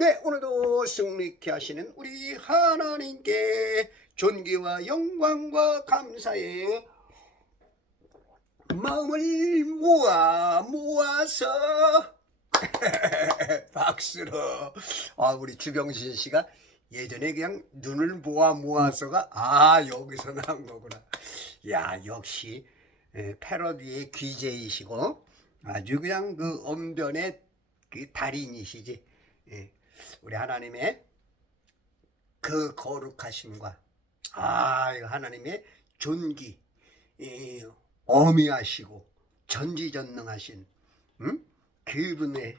네, 오늘도 승리케 하시는 우리 하나님께 존귀와 영광과 감사의 마음을 모아서 박수로. 우리 주병신 씨가 예전에 그냥 눈을 모아서가 여기서 나온 거구나. 야, 역시 패러디의 귀재이시고 아주 그냥 그 언변의 그 달인이시지. 우리 하나님의 그 거룩하심과 하나님의 존귀, 어미하시고 전지전능하신 그분의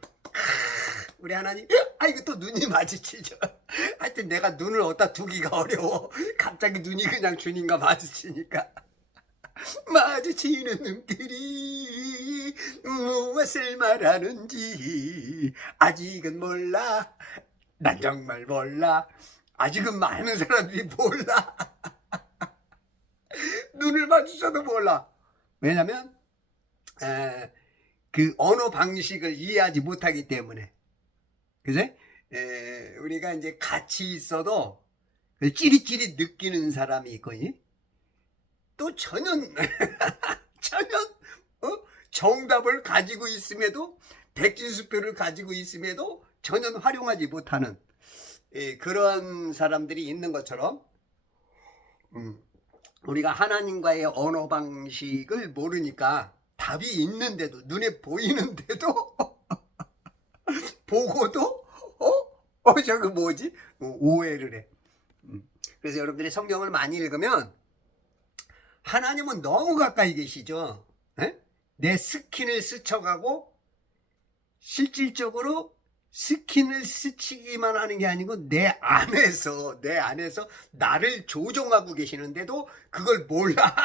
우리 하나님. 이거 또 눈이 마주치죠. 하여튼 내가 눈을 어디다 두기가 어려워. 갑자기 눈이 그냥 주님과 마주치니까. 마주치는 눈길이 무엇을 말하는지 아직은 몰라. 난 정말 몰라. 아직은 많은 사람들이 몰라. 눈을 마주쳐도 몰라. 왜냐면 그 언어 방식을 이해하지 못하기 때문에. 그제? 우리가 이제 같이 있어도 찌릿찌릿 느끼는 사람이 있거니. 또 전혀 정답을 가지고 있음에도, 백지수표를 가지고 있음에도 전혀 활용하지 못하는 그런 사람들이 있는 것처럼, 우리가 하나님과의 언어 방식을 모르니까 답이 있는데도, 눈에 보이는데도 보고도 저거 뭐지? 오해를 해. 그래서 여러분들이 성경을 많이 읽으면 하나님은 너무 가까이 계시죠. 내 스킨을 스쳐가고 실질적으로 스킨을 스치기만 하는 게 아니고 내 안에서 나를 조종하고 계시는데도 그걸 몰라.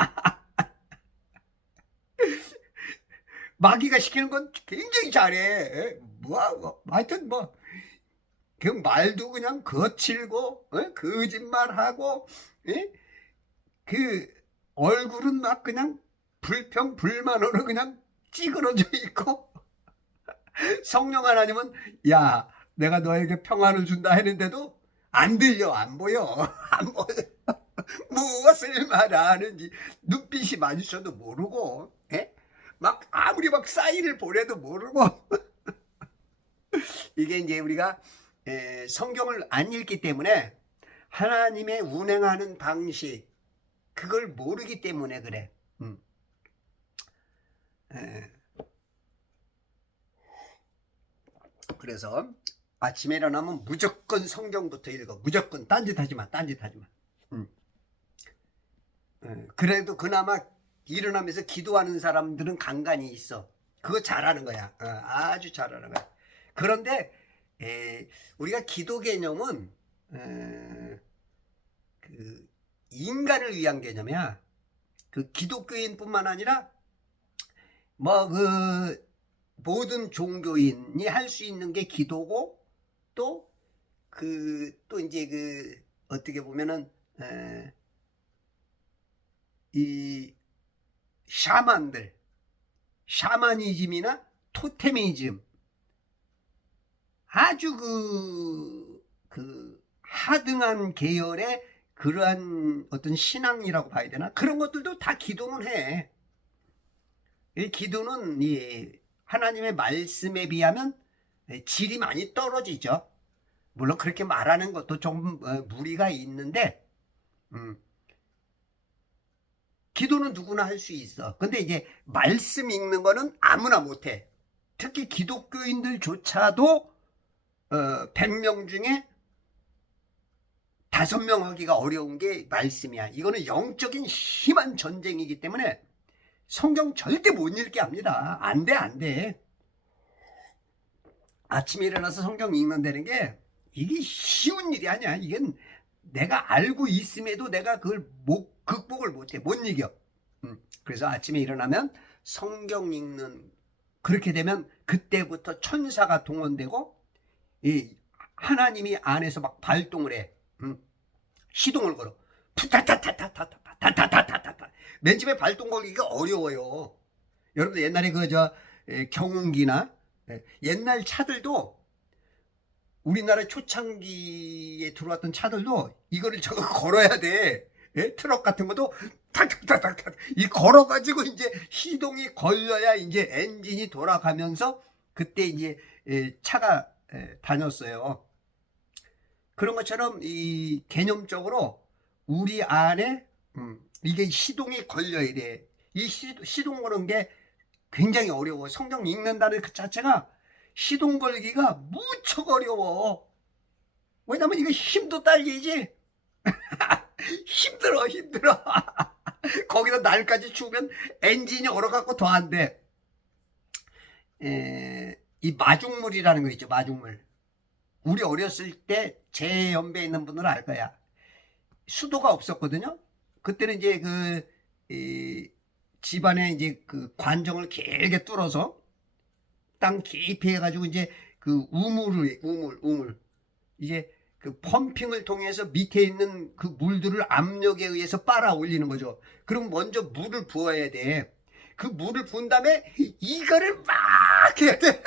마귀가 시키는 건 굉장히 잘해. 하여튼 그 말도 그냥 거칠고 거짓말하고 그 얼굴은 막 그냥 불평불만으로 그냥 찌그러져 있고, 성령 하나님은 야, 내가 너에게 평안을 준다 했는데도 안 들려, 안 보여. 안 보여. 무엇을 말하는지 눈빛이 마주쳐도 모르고, 아무리 사인을 보내도 모르고. 이게 이제 우리가 성경을 안 읽기 때문에 하나님의 운행하는 방식, 그걸 모르기 때문에 그래. 그래서 아침에 일어나면 무조건 성경부터 읽어. 무조건 딴짓하지 마. 그래도 그나마 일어나면서 기도하는 사람들은 간간이 있어. 그거 잘하는 거야. 아주 잘하는 거야. 그런데 우리가 기도 개념은 그 인간을 위한 개념이야. 그 기독교인뿐만 아니라 그 모든 종교인이 할 수 있는 게 기도고, 또 이제 그 어떻게 보면은 이 샤머니즘이나 토테미즘, 아주 그 하등한 계열의 그러한 어떤 신앙이라고 봐야 되나? 그런 것들도 다 기도는 해. 이 기도는 하나님의 말씀에 비하면 질이 많이 떨어지죠. 물론 그렇게 말하는 것도 좀 무리가 있는데, 기도는 누구나 할 수 있어. 근데 이제 말씀 읽는 거는 아무나 못해. 특히 기독교인들조차도 100명 중에 5명 하기가 어려운 게 말씀이야. 이거는 영적인 심한 전쟁이기 때문에 성경 절대 못 읽게 합니다. 안 돼. 아침에 일어나서 성경 읽는다는 게 이게 쉬운 일이 아니야. 이건 내가 알고 있음에도 내가 그걸 극복을 못해. 못 이겨. 그래서 아침에 일어나면 성경 읽는, 그렇게 되면 그때부터 천사가 동원되고 하나님이 안에서 막 발동을 해. 시동을 걸어. 푸타타타타타타타타타타타. 맨 처음에 발동 걸기가 어려워요. 여러분들 옛날에 경운기나 옛날 차들도 우리나라 초창기에 들어왔던 차들도 이거를 저거 걸어야 돼. 예? 트럭 같은 것도 탁탁탁탁탁 이 걸어가지고 이제 시동이 걸려야 이제 엔진이 돌아가면서 그때 이제 차가 다녔어요. 그런 것처럼 이 개념적으로 우리 안에 이게 시동이 걸려야 돼. 이 시동 거는 게 굉장히 어려워. 성경 읽는다는 그 자체가 시동 걸기가 무척 어려워. 왜냐면 이거 힘도 딸리지. 힘들어. 거기다 날까지 추우면 엔진이 얼어갖고 더 안 돼. 이 마중물이라는 거 있죠. 마중물. 우리 어렸을 때 제 연배에 있는 분들은 알 거야. 수도가 없었거든요. 그때는 이제 집안에 이제 그 관정을 길게 뚫어서 땅 깊이 해가지고 이제 그 우물 이제 그 펌핑을 통해서 밑에 있는 그 물들을 압력에 의해서 빨아 올리는 거죠. 그럼 먼저 물을 부어야 돼. 그 물을 부은 다음에 이거를 막 해야 돼.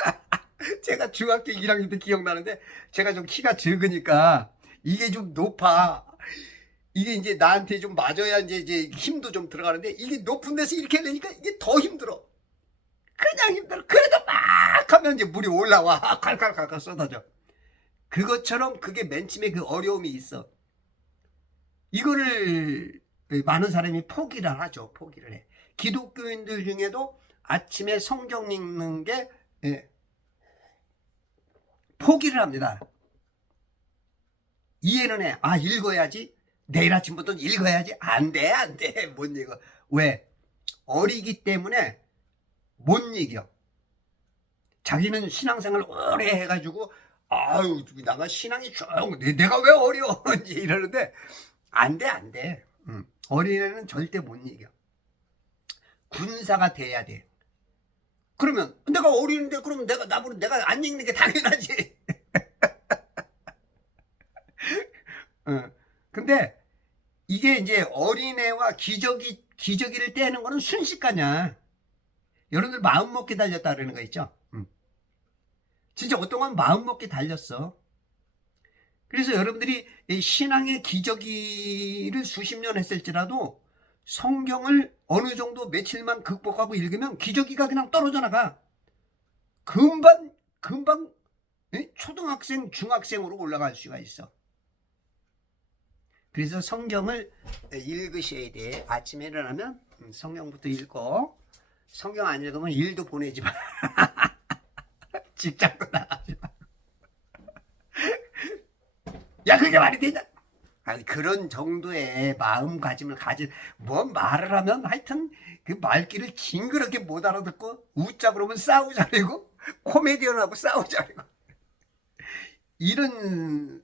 제가 중학교 1학년 때 기억나는데 제가 좀 키가 적으니까 이게 좀 높아. 이게 이제 나한테 좀 맞아야 이제 힘도 좀 들어가는데 이게 높은 데서 이렇게 하려니까 이게 더 힘들어. 그냥 힘들어. 그래도 막 하면 이제 물이 올라와. 칼칼칼칼 쏟아져. 그것처럼 그게 맨 처음에 그 어려움이 있어. 이거를 많은 사람이 포기를 하죠. 포기를 해. 기독교인들 중에도 아침에 성경 읽는 게 포기를 합니다. 이해는 해. 아, 읽어야지. 내일 아침부터 읽어야지. 안 돼. 못 읽어. 왜? 어리기 때문에 못 이겨. 자기는 신앙생활 오래 해가지고 아유, 나가 신앙이 좀 내가 왜 어려운지 이러는데 안 돼. 어린애는 절대 못 이겨. 군사가 돼야 돼. 그러면 내가 어린인데 그럼 내가 안 읽는 게 당연하지. 근데 이게 이제 어린애와 기저귀를 떼는 거는 순식간이야. 여러분들 마음 먹기 달렸다 그러는 거 있죠? 진짜 어떤 건 마음 먹기 달렸어. 그래서 여러분들이 신앙의 기저귀를 수십 년 했을지라도 성경을 어느 정도 며칠만 극복하고 읽으면 기저귀가 그냥 떨어져 나가. 금방 초등학생, 중학생으로 올라갈 수가 있어. 그래서 성경을 읽으셔야 돼. 아침에 일어나면 성경부터 읽고, 성경 안 읽으면 일도 보내지 마. 직장도 나가지 마. 야, 그게 말이 되냐? 아니, 그런 정도의 마음가짐을 뭔 말을 하면 하여튼 그 말귀를 징그럽게 못 알아듣고 웃자 그러면 싸우자 그러고 코미디언하고 싸우자 그러고 이런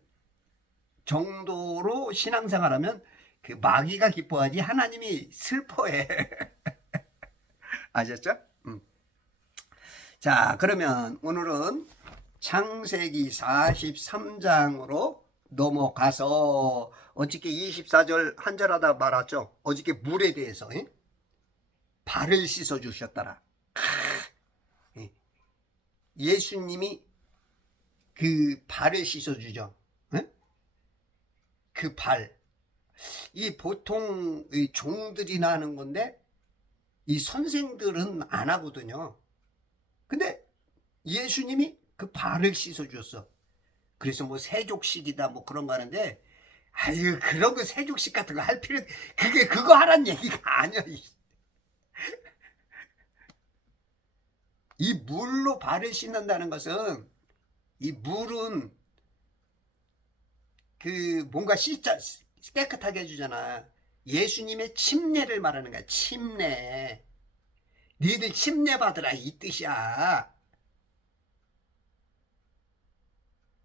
정도로 신앙생활하면 그 마귀가 기뻐하지 하나님이 슬퍼해. 아셨죠? 자, 그러면 오늘은 창세기 43장으로 넘어가서 어저께 24절 한 절 하다 말았죠. 어저께 물에 대해서 발을 씻어 주셨더라. 예수님이 그 발을 씻어 주죠. 그 발. 이 보통 이 종들이나 하는 건데 이 선생들은 안 하거든요. 근데 예수님이 그 발을 씻어 주셨어. 그래서 뭐 세족식이다 뭐 그런 거 하는데 아유 그런 거 세족식 같은 거 할 필요 그거 하란 얘기가 아니야. 이 물로 발을 씻는다는 것은 이 물은 그 뭔가 깨끗하게 해주잖아. 예수님의 침례를 말하는 거야. 침례. 니들 침례 받으라 이 뜻이야.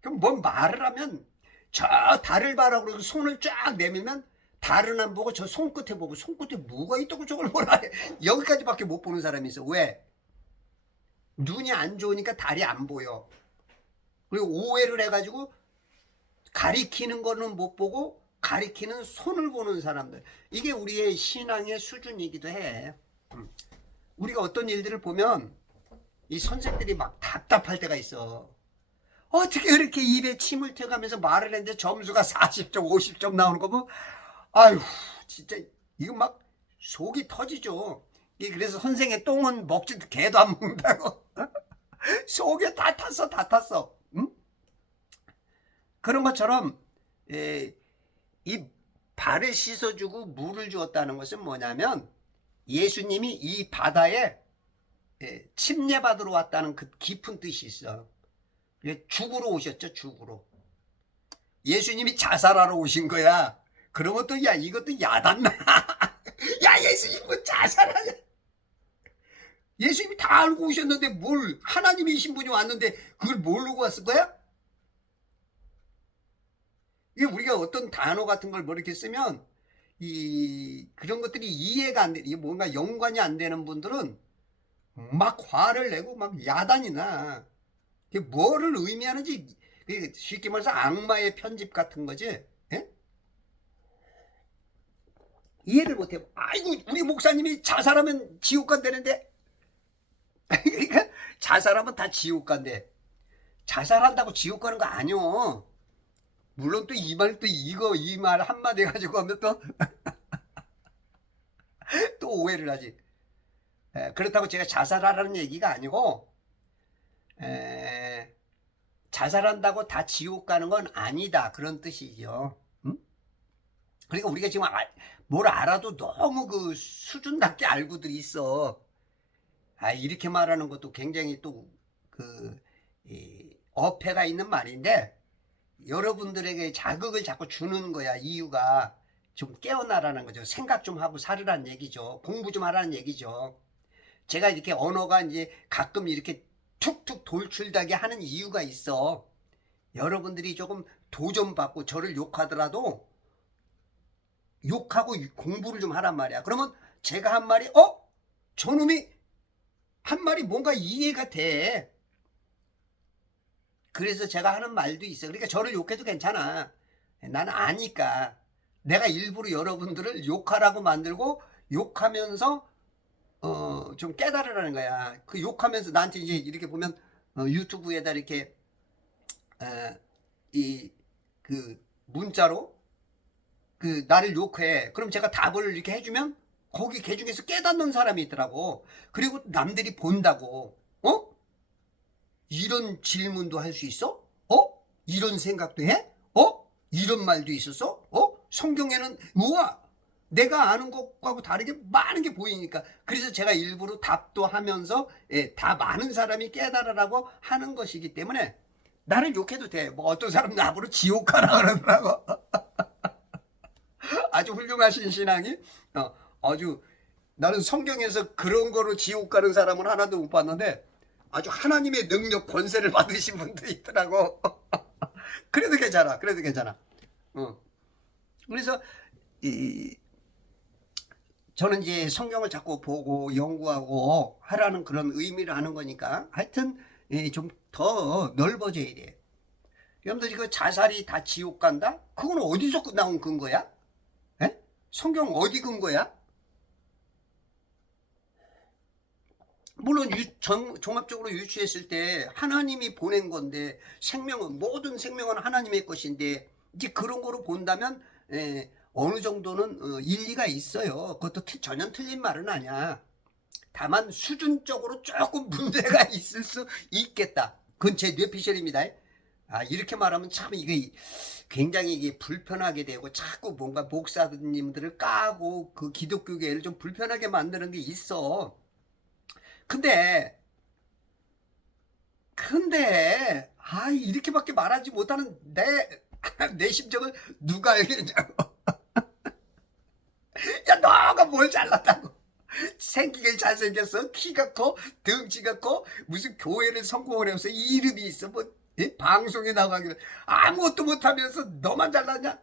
그럼 뭔 말을 하면 저 달을 봐라 그러고 손을 쫙 내밀면 달은 안 보고 저 손끝에 보고 손끝에 뭐가 있다고 저걸 보라 해. 여기까지밖에 못 보는 사람이 있어. 왜? 눈이 안 좋으니까 달이 안 보여. 그리고 오해를 해가지고 가리키는 거는 못 보고 가리키는 손을 보는 사람들. 이게 우리의 신앙의 수준이기도 해. 우리가 어떤 일들을 보면 이 선생들이 막 답답할 때가 있어. 어떻게 그렇게 입에 침을 튀어가면서 말을 했는데 점수가 40점, 50점 나오는 거 보면 아유 진짜 이거 막 속이 터지죠. 그래서 선생의 똥은 먹지도 개도 안 먹는다고. 속에 다 탔어, 다 탔어. 응? 그런 것처럼 이 발을 씻어주고 물을 주었다는 것은 뭐냐면 예수님이 이 바다에 침례받으러 왔다는 그 깊은 뜻이 있어. 죽으러 오셨죠, 죽으로. 예수님이 자살하러 오신 거야. 그러면 또 야 이것도 야단나. 야 예수님 뭐 자살하냐. 예수님이 다 알고 오셨는데 뭘 하나님이신 분이 왔는데 그걸 모르고 왔을 거야? 이게 우리가 어떤 단어 같은 걸 뭐 이렇게 쓰면 그런 것들이 이해가 안 돼. 이게 뭔가 연관이 안 되는 분들은 막 화를 내고 막 야단이 나. 이게 뭐를 의미하는지 쉽게 말해서 악마의 편집 같은 거지. 예? 이해를 못해. 아이고 우리 목사님이 자살하면 지옥 간다는데. 그러니까 자살하면 다 지옥 간대. 자살한다고 지옥 가는 거 아니오. 물론 또 이 말 또 이 말 한마디 가지고 하면 또 또 오해를 하지. 그렇다고 제가 자살하라는 얘기가 아니고 자살한다고 다 지옥 가는 건 아니다 그런 뜻이죠. 응? 그러니까 우리가 지금 뭘 알아도 너무 그 수준 낮게 알고들 있어. 이렇게 말하는 것도 굉장히 또 어폐가 있는 말인데 여러분들에게 자극을 자꾸 주는 거야. 이유가 좀 깨어나라는 거죠. 생각 좀 하고 살으라는 얘기죠. 공부 좀 하라는 얘기죠. 제가 이렇게 언어가 이제 가끔 이렇게 툭툭 돌출되게 하는 이유가 있어. 여러분들이 조금 도전받고 저를 욕하더라도 욕하고 공부를 좀 하란 말이야. 그러면 제가 한 말이 저놈이 한 말이 뭔가 이해가 돼. 그래서 제가 하는 말도 있어. 그러니까 저를 욕해도 괜찮아. 나는 아니까. 내가 일부러 여러분들을 욕하라고 만들고 욕하면서 좀 깨달으라는 거야. 그 욕하면서 나한테 이제 이렇게 보면 유튜브에다 이렇게 그 문자로 그 나를 욕해. 그럼 제가 답을 이렇게 해주면 거기 개 중에서 깨닫는 사람이 있더라고. 그리고 남들이 본다고. 이런 질문도 할 수 있어? 이런 생각도 해? 이런 말도 있었어? 성경에는 우와 내가 아는 것하고 다르게 많은 게 보이니까. 그래서 제가 일부러 답도 하면서 다 많은 사람이 깨달으라고 하는 것이기 때문에 나를 욕해도 돼. 뭐 어떤 사람 나보고 지옥 가라 그러더라고. 아주 훌륭하신 신앙이 아주 나는 성경에서 그런 거로 지옥 가는 사람은 하나도 못 봤는데 아주 하나님의 능력 권세를 받으신 분도 있더라고. 그래도 괜찮아. 그래도 괜찮아. 그래서 저는 이제 성경을 자꾸 보고 연구하고 하라는 그런 의미를 하는 거니까 하여튼 좀 더 넓어져야 돼. 여러분들 그 자살이 다 지옥 간다? 그건 어디서 나온 근거야? 에? 성경 어디 근거야? 물론 종합적으로 유추했을 때 하나님이 보낸 건데 생명은 모든 생명은 하나님의 것인데 이제 그런 거로 본다면 어느 정도는 일리가 있어요. 그것도 전혀 틀린 말은 아니야. 다만 수준적으로 조금 문제가 있을 수 있겠다. 그건 제 뇌피셜입니다. 이렇게 말하면 참 이게 굉장히 이게 불편하게 되고 자꾸 뭔가 목사님들을 까고 그 기독교계를 좀 불편하게 만드는 게 있어. 근데 이렇게밖에 말하지 못하는 내 심정을 누가 알겠냐고. 야 너가 뭘 잘났다고. 생기게 잘생겼어. 키가 커 덩치가 커 무슨 교회를 성공을 해서 이름이 있어. 뭐 방송에 나가기를 아무것도 못하면서 너만 잘났냐.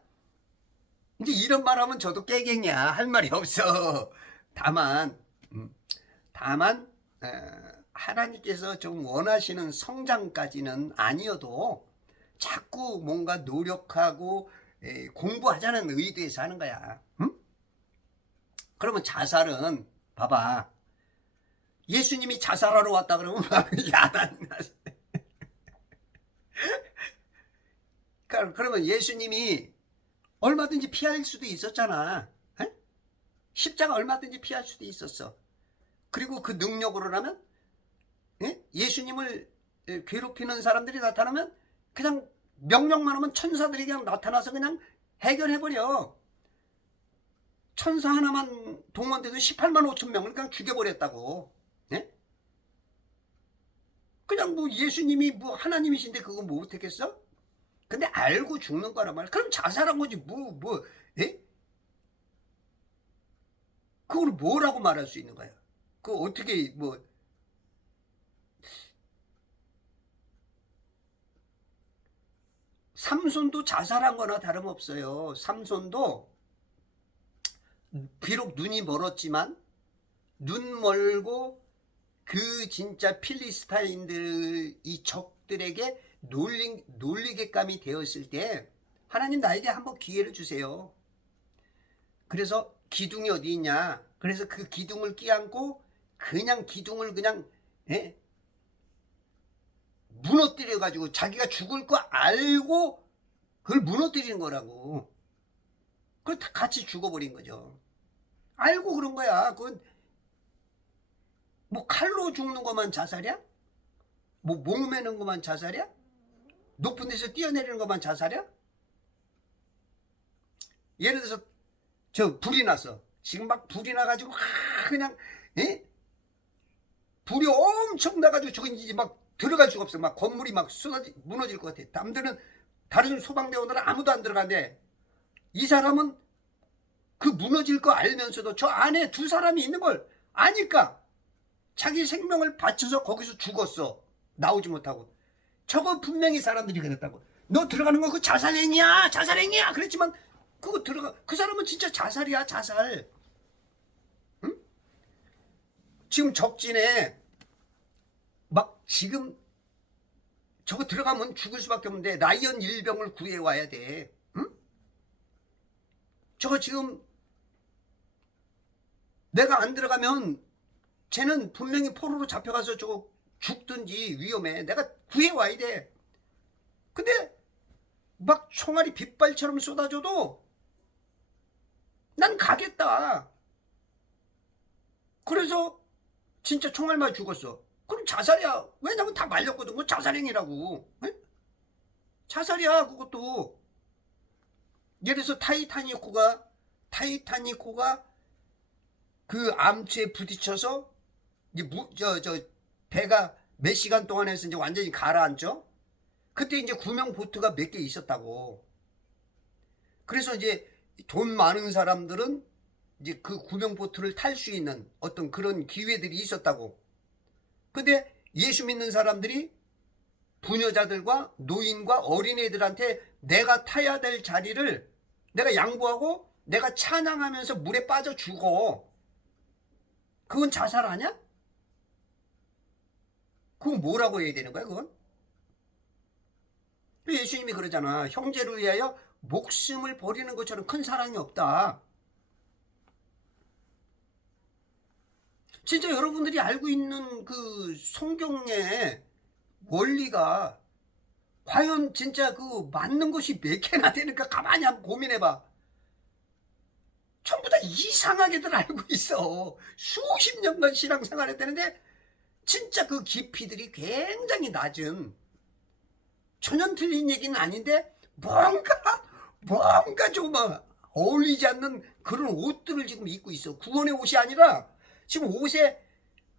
이제 이런 말하면 저도 깨갱이야. 할 말이 없어. 다만 하나님께서 좀 원하시는 성장까지는 아니어도 자꾸 뭔가 노력하고 공부하자는 의도에서 하는 거야. 응? 그러면 자살은 봐봐. 예수님이 자살하러 왔다 그러면 야단. 그러면 예수님이 얼마든지 피할 수도 있었잖아. 에? 십자가 얼마든지 피할 수도 있었어. 그리고 그 능력으로라면 예수님을 괴롭히는 사람들이 나타나면 그냥 명령만 하면 천사들이 그냥 나타나서 그냥 해결해버려. 천사 하나만 동원돼도 18만 5천 명을 그냥 죽여버렸다고. 예? 그냥 뭐 예수님이 뭐 하나님이신데 그거 뭐 못했겠어? 근데 알고 죽는 거란 말이야. 그럼 자살한 거지 예? 그걸 뭐라고 말할 수 있는 거야? 그 어떻게 뭐 삼손도 자살한 거나 다름없어요. 삼손도 비록 눈이 멀었지만 눈 멀고 그 진짜 필리스타인들 이 적들에게 놀리게감이 되었을 때 하나님 나에게 한번 기회를 주세요. 그래서 기둥이 어디 있냐? 그래서 그 기둥을 끼안고 그냥 기둥을 그냥 무너뜨려 가지고 자기가 죽을 거 알고 그걸 무너뜨리는 거라고. 그걸 다 같이 죽어버린 거죠. 알고 그런 거야. 그건 뭐 칼로 죽는 것만 자살이야? 뭐 목매는 것만 자살이야? 높은 데서 뛰어내리는 것만 자살이야? 예를 들어서 저 불이 났어. 지금 막 불이 나가지고 그냥 불이 엄청 나가지고 저기 이제 막 들어갈 수가 없어. 막 건물이 막 무너질 것 같아. 남들은 다른 소방대원들은 아무도 안 들어간대. 이 사람은 그 무너질 거 알면서도 저 안에 두 사람이 있는 걸 아니까 자기 생명을 바쳐서 거기서 죽었어. 나오지 못하고. 저거 분명히 사람들이 그랬다고. 너 들어가는 거 그 자살행위야, 자살행위야. 그랬지만 그거 들어가. 그 사람은 진짜 자살이야, 자살. 응? 지금 적진에 막 지금 저거 들어가면 죽을 수밖에 없는데 라이언 일병을 구해와야 돼. 응? 저거 지금 내가 안 들어가면 쟤는 분명히 포로로 잡혀가서 저거 죽든지 위험해. 내가 구해와야 돼. 근데 막 총알이 빗발처럼 쏟아져도 난 가겠다. 그래서 진짜 총알 맞아 죽었어. 그럼 자살이야. 왜냐면 다 말렸거든. 그 자살행위라고. 에? 자살이야 그것도. 예를 들어서 타이타니코가 그 암초에 부딪혀서 이제 배가 몇 시간 동안 해서 이제 완전히 가라앉죠. 그때 이제 구명 보트가 몇 개 있었다고. 그래서 이제 돈 많은 사람들은 이제 그 구명 보트를 탈 수 있는 어떤 그런 기회들이 있었다고. 근데 예수 믿는 사람들이 부녀자들과 노인과 어린애들한테 내가 타야 될 자리를 내가 양보하고 내가 찬양하면서 물에 빠져 죽어. 그건 자살 아니야? 그건 뭐라고 해야 되는 거야 그건? 예수님이 그러잖아. 형제를 위하여 목숨을 버리는 것처럼 큰 사랑이 없다. 진짜 여러분들이 알고 있는 그 성경의 원리가 과연 진짜 그 맞는 것이 몇 개나 되는가 가만히 한번 고민해봐. 전부 다 이상하게들 알고 있어. 수십 년간 신앙생활 했다는데 진짜 그 깊이들이 굉장히 낮은, 전혀 틀린 얘기는 아닌데 뭔가 좀 어울리지 않는 그런 옷들을 지금 입고 있어. 구원의 옷이 아니라 지금 옷에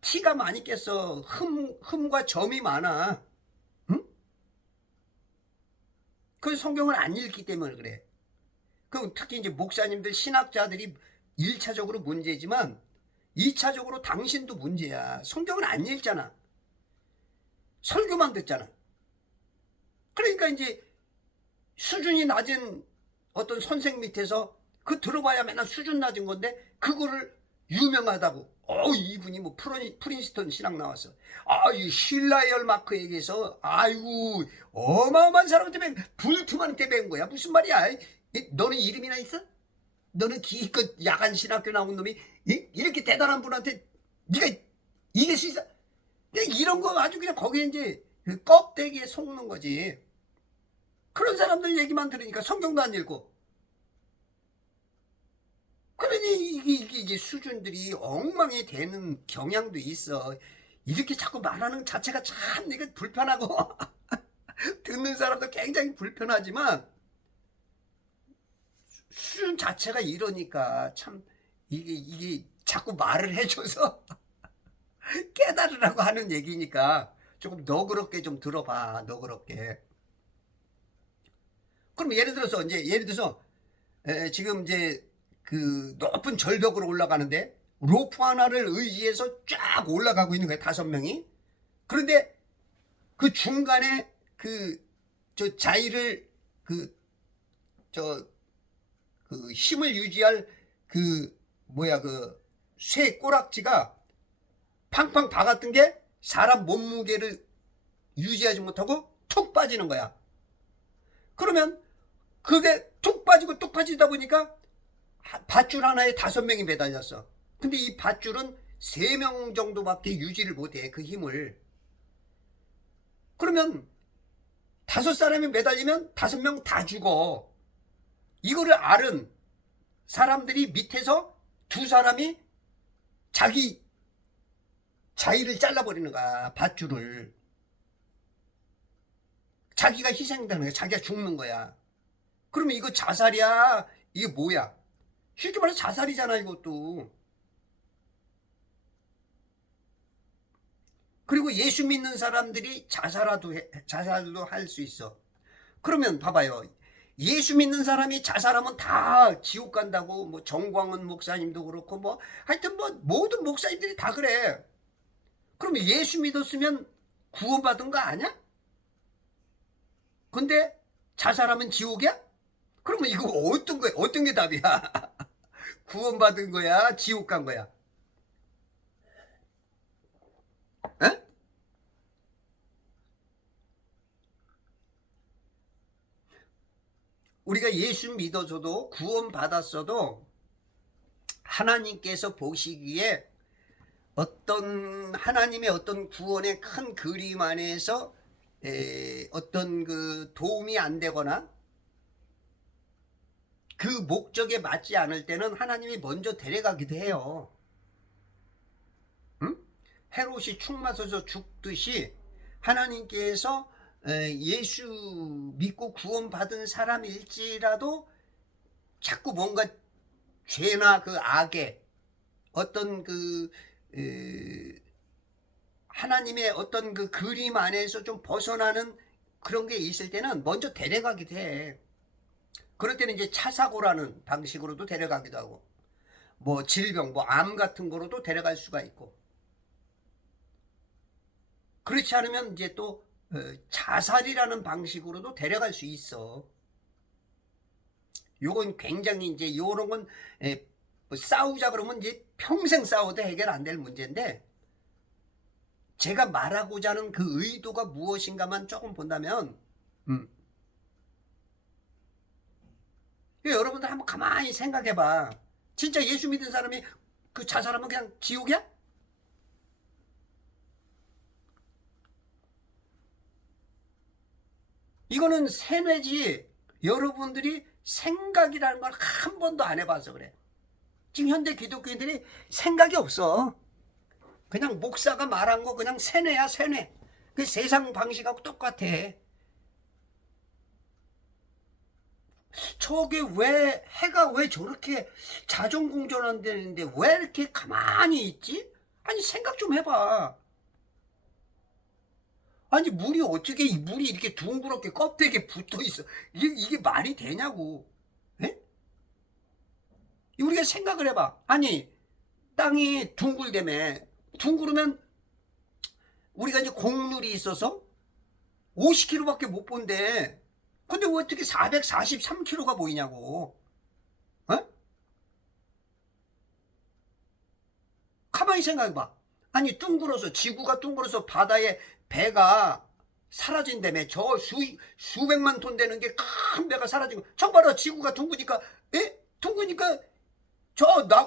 티가 많이 꼈어. 흠과 점이 많아. 응? 그 성경을 안 읽기 때문에 그래. 그 특히 이제 목사님들 신학자들이 1차적으로 문제지만 2차적으로 당신도 문제야. 성경을 안 읽잖아. 설교만 듣잖아. 그러니까 이제 수준이 낮은 어떤 선생 밑에서 그 들어봐야 맨날 수준 낮은 건데 그거를 유명하다고. 이분이 뭐 프린스턴 신학 나왔어. 이 힐라이얼 마크에게서 아이고 어마어마한 사람한테 불트만한테 배운 거야. 무슨 말이야? 너는 이름이나 있어? 너는 기껏 야간 신학교 나온 놈이 이렇게 대단한 분한테 네가 이길 수 있어? 이런 거 아주 그냥 거기에 이제 그 껍데기에 속는 거지. 그런 사람들 얘기만 들으니까 성경도 안 읽고. 그러니 이게 수준들이 엉망이 되는 경향도 있어. 이렇게 자꾸 말하는 자체가 참 내가 불편하고 듣는 사람도 굉장히 불편하지만 수준 자체가 이러니까 참 이게 자꾸 말을 해줘서 깨달으라고 하는 얘기니까 조금 너그럽게 좀 들어봐. 너그럽게. 그럼 예를 들어서 지금 이제 그 높은 절벽으로 올라가는데 로프 하나를 의지해서 쫙 올라가고 있는 거야. 5명이. 그런데 그 중간에 저 자위를 그 힘을 유지할 쇠 꼬락지가 팡팡 박았던 게 사람 몸무게를 유지하지 못하고 툭 빠지는 거야. 그러면 그게 툭 빠지고 뚝 빠지다 보니까 밧줄 하나에 5명이 매달렸어. 근데 이 밧줄은 3명 정도밖에 유지를 못해, 그 힘을. 그러면 5사람이 매달리면 5명 다 죽어. 이거를 알은 사람들이 밑에서 2사람이 자기 자위를 잘라버리는 거야, 밧줄을. 자기가 희생되는 거야. 자기가 죽는 거야. 그러면 이거 자살이야? 이게 뭐야? 쉽게 말해서 자살이잖아, 이것도. 그리고 예수 믿는 사람들이 자살도 할 수 있어. 그러면 봐봐요. 예수 믿는 사람이 자살하면 다 지옥 간다고, 뭐 정광훈 목사님도 그렇고, 뭐 하여튼 뭐 모든 목사님들이 다 그래. 그러면 예수 믿었으면 구원받은 거 아니야? 근데 자살하면 지옥이야? 그러면 이거 어떤 게 답이야? 구원받은 거야? 지옥 간 거야? 에? 우리가 예수 믿어서도 구원받았어도 하나님께서 보시기에 하나님의 어떤 구원의 큰 그림 안에서 어떤 그 도움이 안 되거나 그 목적에 맞지 않을 때는 하나님이 먼저 데려가기도 해요. 응? 헤롯이 축 마셔서 죽듯이 하나님께서 예수 믿고 구원받은 사람일지라도 자꾸 뭔가 죄나 그 악의 어떤 하나님의 어떤 그 그림 안에서 좀 벗어나는 그런 게 있을 때는 먼저 데려가기도 해. 그럴 때는 이제 차사고라는 방식으로도 데려가기도 하고, 뭐 질병, 뭐 암 같은 거로도 데려갈 수가 있고. 그렇지 않으면 이제 또 자살이라는 방식으로도 데려갈 수 있어. 요건 굉장히 이제 요런 건 뭐 싸우자 그러면 이제 평생 싸워도 해결 안 될 문제인데, 제가 말하고자 하는 그 의도가 무엇인가만 조금 본다면, 여러분들 한번 가만히 생각해봐. 진짜 예수 믿은 사람이 그 자살하면 그냥 지옥이야? 이거는 세뇌지. 여러분들이 생각이라는 걸 한 번도 안 해봐서 그래. 지금 현대 기독교인들이 생각이 없어. 그냥 목사가 말한 거 그냥 세뇌야, 세뇌. 그 세상 방식하고 똑같아. 저게 해가 왜 저렇게 자전공전한다는데 왜 이렇게 가만히 있지? 아니, 생각 좀 해봐. 아니, 물이 이렇게 둥그렇게 껍데기에 붙어 있어. 이게 말이 되냐고. 에? 우리가 생각을 해봐. 아니, 땅이 둥그르면 우리가 이제 곡률이 있어서 50km밖에 못 본대. 근데 왜 어떻게 443km가 보이냐고. 어? 가만히 생각해봐. 아니, 지구가 둥글어서 바다에 배가 사라진다며. 저 수백만 톤 되는 게 큰 배가 사라지고. 저 봐라, 지구가 둥그니까, 둥그니까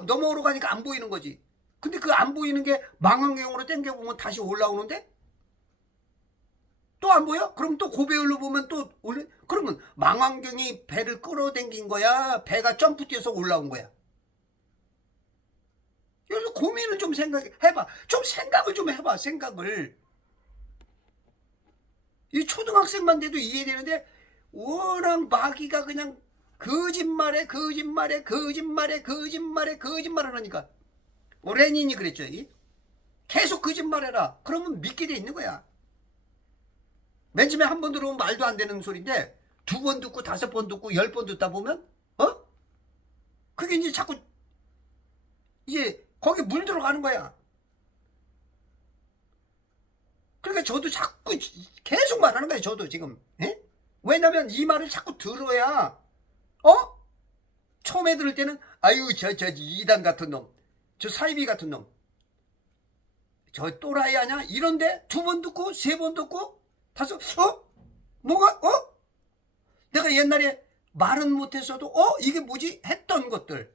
넘어오러 가니까 안 보이는 거지. 근데 그 안 보이는 게 망원경으로 땡겨보면 다시 올라오는데? 또 안 보여? 그럼 또 고배율로 보면 또 올래? 그러면 망원경이 배를 끌어당긴 거야? 배가 점프 뛰어서 올라온 거야? 그래서 고민을 좀 생각해봐. 좀 생각을 좀 해봐. 생각을. 이 초등학생만 돼도 이해되는데 워낙 마귀가 그냥 거짓말에 거짓말을 하니까. 레닌이 그랬죠. 계속 거짓말해라. 그러면 믿게 돼 있는 거야. 맨 처음에 한 번 들어오면 말도 안 되는 소리인데 2번 듣고 5번 듣고 10번 듣다 보면 그게 이제 자꾸 이제 거기 물 들어가는 거야. 그러니까 저도 자꾸 계속 말하는 거예요. 저도 지금. 왜냐면 이 말을 자꾸 들어야 처음에 들을 때는 아유 저 이단 같은 놈, 저 사이비 같은 놈, 저 또라이 아냐 이런데 2번 듣고 3번 듣고 5, 뭐가 내가 옛날에 말은 못했어도 이게 뭐지 했던 것들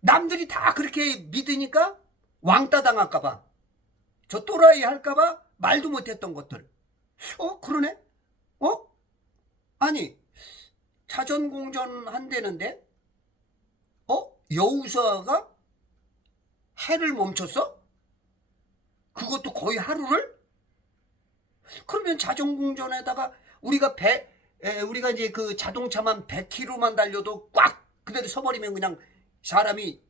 남들이 다 그렇게 믿으니까 왕따 당할까봐 저 또라이 할까봐 말도 못했던 것들 그러네. 아니 자전공전 한대는데 여우사가 해를 멈췄어? 그것도 거의 하루를? 그러면 자전공전에다가 우리가 이제 그 자동차만 100km만 달려도 꽉 그대로 서버리면 그냥 사람이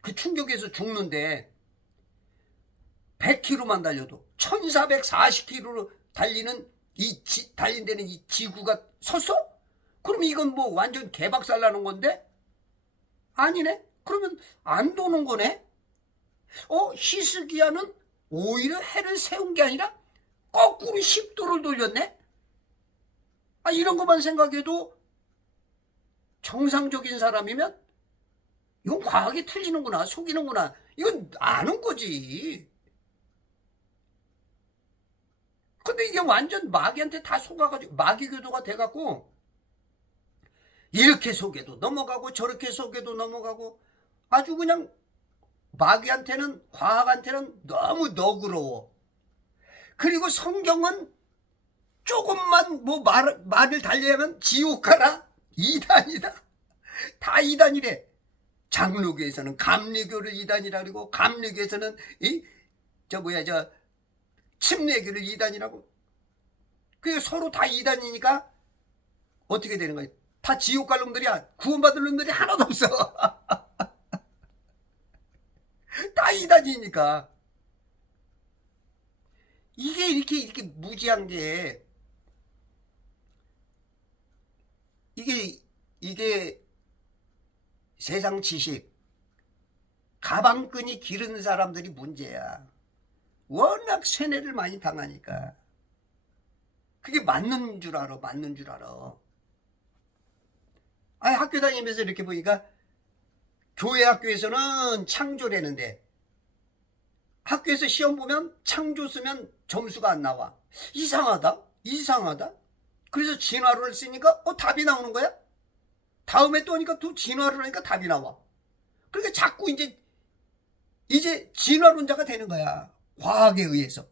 그 충격에서 죽는데 100km만 달려도 1440km로 달리는 달린다는 이 지구가 섰어? 그럼 이건 뭐 완전 개박살 나는 건데? 아니네? 그러면 안 도는 거네? 히스기야는 오히려 해를 세운 게 아니라 거꾸로 10도를 돌렸네? 이런 것만 생각해도 정상적인 사람이면 이건 과학이 틀리는구나, 속이는구나. 이건 아는 거지. 근데 이게 완전 마귀한테 다 속아가지고 마귀 교도가 돼갖고 이렇게 속여도 넘어가고 저렇게 속여도 넘어가고 아주 그냥 마귀한테는 과학한테는 너무 너그러워. 그리고 성경은 조금만 뭐 말을 달리하면 지옥 가라 이단이다. 다 이단이래. 장로교에서는 감리교를 이단이라 그러고 감리교에서는 침례교를 이단이라고. 그게 서로 다 이단이니까 어떻게 되는 거야? 다 지옥 갈 놈들이야. 구원받을 놈들이 하나도 없어. 다 이단이니까. 이게 이렇게 무지한 게 이게 세상 지식 가방끈이 기른 사람들이 문제야. 워낙 세뇌를 많이 당하니까. 그게 맞는 줄 알아. 학교 다니면서 이렇게 보니까 교회 학교에서는 창조라는데 학교에서 시험 보면 창조 쓰면 점수가 안 나와. 이상하다. 그래서 진화론을 쓰니까 답이 나오는 거야. 다음에 또 오니까 또 진화를 하니까 답이 나와. 그러니까 자꾸 이제 진화론자가 되는 거야. 과학에 의해서.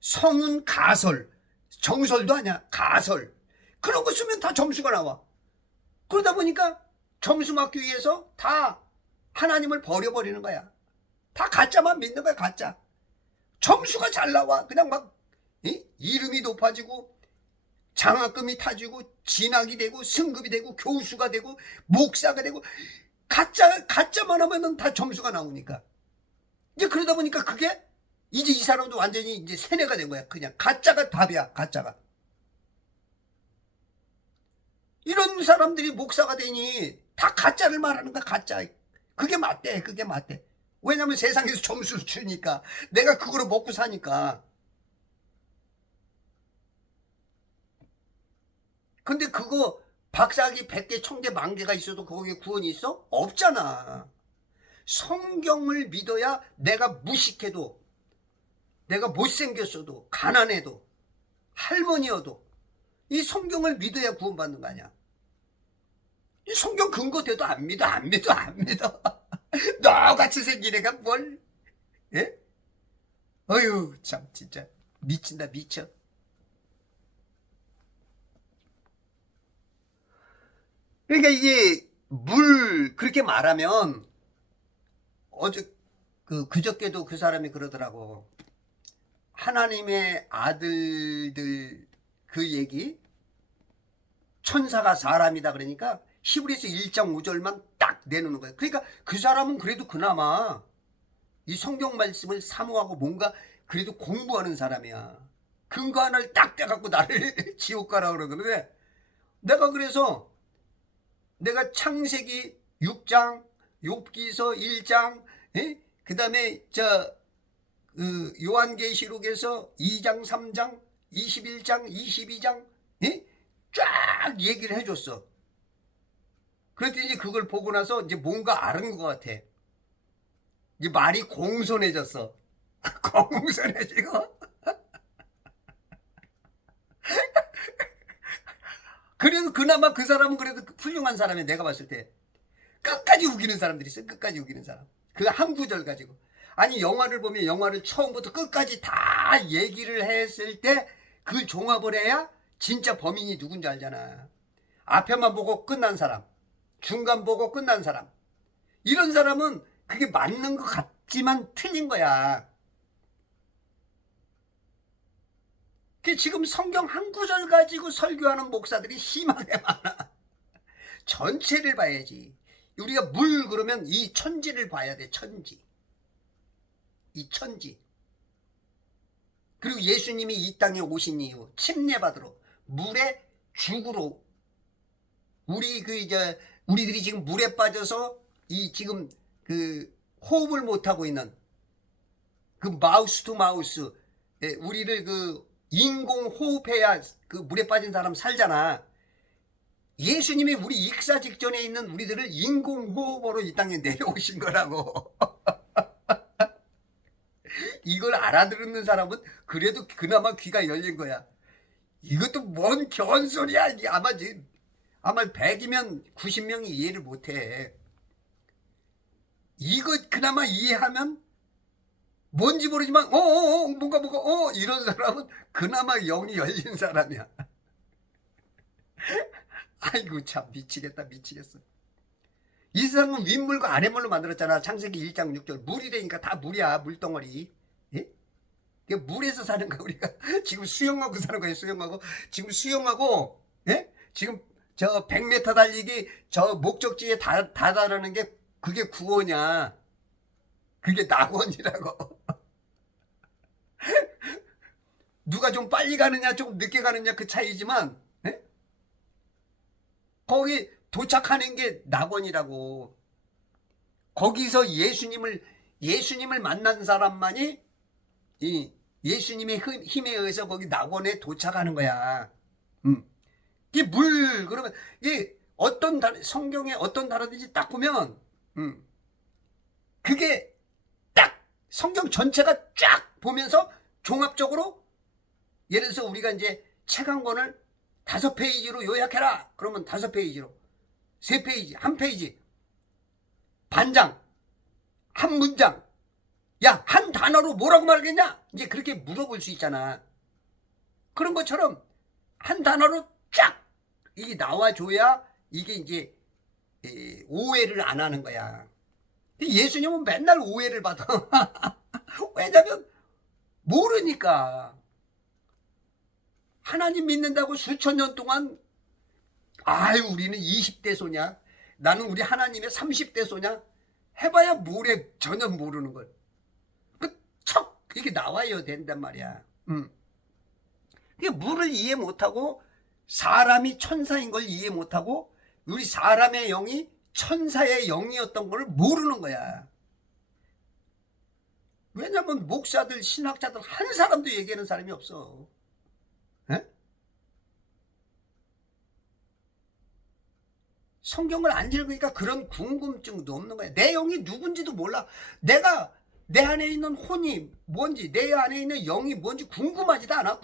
성은 가설, 정설도 아니야. 가설. 그런 거 쓰면 다 점수가 나와. 그러다 보니까 점수 맞기 위해서 다 하나님을 버려버리는 거야. 다 가짜만 믿는 거야. 가짜. 점수가 잘 나와. 그냥 막 이름이 높아지고 장학금이 타지고 진학이 되고 승급이 되고 교수가 되고 목사가 되고 가짜만 하면은 다 점수가 나오니까. 이제 그러다 보니까 그게 이제 이 사람도 완전히 이제 세뇌가 된 거야. 그냥 가짜가 답이야. 가짜가. 이런 사람들이 목사가 되니 다 가짜를 말하는 거야. 가짜. 그게 맞대. 왜냐면 세상에서 점수를 주니까. 내가 그거로 먹고 사니까. 근데 그거 박사학위 100개 1000개 10,000개가 있어도 거기에 구원이 있어? 없잖아. 성경을 믿어야 내가 무식해도, 내가 못생겼어도, 가난해도, 할머니여도 이 성경을 믿어야 구원받는 거 아니야. 이 성경 근거 돼도 안 믿어. 너같이 생긴 애가 뭘? 예? 어휴 참 진짜. 미친다, 미쳐. 그러니까 이게 물 그렇게 말하면 어제 그저께도 그 사람이 그러더라고. 하나님의 아들들 그 얘기 천사가 사람이다 그러니까 히브리서 1장 5절만 딱 내놓는 거예요. 그러니까 그 사람은 그래도 그나마 이 성경 말씀을 사모하고 뭔가 그래도 공부하는 사람이야. 근거 하나를 딱 떼갖고 나를 지옥 가라 그러던데 내가 그래서 내가 창세기 6장 욥기서 1장 그 다음에 요한계시록에서 2장 3장 21장 22장 쫙 얘기를 해줬어. 그랬더니 이제 그걸 보고 나서 이제 뭔가 아는 것 같아. 이제 말이 공손해졌어. 공손해지고. 그래도 그나마 그 사람은 그래도 훌륭한 사람이야. 내가 봤을 때 끝까지 우기는 사람들이 있어. 끝까지 우기는 사람. 그 한 구절 가지고. 아니 영화를 보면 영화를 처음부터 끝까지 다 얘기를 했을 때 그걸 종합을 해야 진짜 범인이 누군지 알잖아. 앞에만 보고 끝난 사람, 중간 보고 끝난 사람, 이런 사람은 그게 맞는 것 같지만 틀린 거야. 지금 성경 한 구절 가지고 설교하는 목사들이 심하게 많아. 전체를 봐야지. 우리가 물 그러면 이 천지를 봐야 돼. 천지. 이 천지. 그리고 예수님이 이 땅에 오신 이유 침례받으러 물에 죽으러 우리들이 지금 물에 빠져서 이 지금 그 호흡을 못하고 있는 그 마우스 투 마우스 우리를 그 인공 호흡해야 그 물에 빠진 사람 살잖아. 예수님이 우리 익사 직전에 있는 우리들을 인공 호흡으로 이 땅에 내려오신 거라고. 이걸 알아듣는 사람은 그래도 그나마 귀가 열린 거야. 이것도 뭔 견소리야. 이게 아마 100이면 90명이 이해를 못해. 이거 그나마 이해하면 뭔지 모르지만 뭔가 이런 사람은 그나마 영이 열린 사람이야. 아이고 참 미치겠다 미치겠어. 이 세상은 윗물과 아랫물로 만들었잖아. 창세기 1장 6절 물이 되니까 다 물이야. 물덩어리. 예? 물에서 사는 거야 우리가. 지금 수영하고 사는 거예요. 수영하고 지금 수영하고 지금 저 100m 달리기 저 목적지에 다다르는 게 그게 구호냐. 그게 낙원이라고. 누가 좀 빨리 가느냐 조금 늦게 가느냐 그 차이지만 거기 도착하는 게 낙원이라고. 거기서 예수님을 만난 사람만이 이 예수님의 힘에 의해서 거기 낙원에 도착하는 거야. 이게 물 그러면 이게 성경에 어떤 단어든지 딱 보면 그게 딱 성경 전체가 쫙 보면서 종합적으로 예를 들어서 우리가 이제 책 한 권을 5페이지로 요약해라. 그러면 5페이지로 3페이지, 1페이지, 반장, 한 문장. 야, 한 단어로 뭐라고 말하겠냐? 이제 그렇게 물어볼 수 있잖아. 그런 것처럼 한 단어로 쫙 이게 나와줘야 이게 이제 오해를 안 하는 거야. 예수님은 맨날 오해를 받아. 왜냐면 모르니까. 하나님 믿는다고 수천 년 동안 우리는 20대 소냐? 나는 우리 하나님의 30대 소냐? 해봐야 뭐래 전혀 모르는 걸. 이게 나와야 된단 말이야. 이게 물을 이해 못하고 사람이 천사인 걸 이해 못하고 우리 사람의 영이 천사의 영이었던 걸 모르는 거야. 왜냐면 목사들 신학자들 한 사람도 얘기하는 사람이 없어. 성경을 안 읽으니까 그런 궁금증도 없는 거야. 내 영이 누군지도 몰라. 내 안에 있는 혼이 뭔지 내 안에 있는 영이 뭔지 궁금하지도 않아.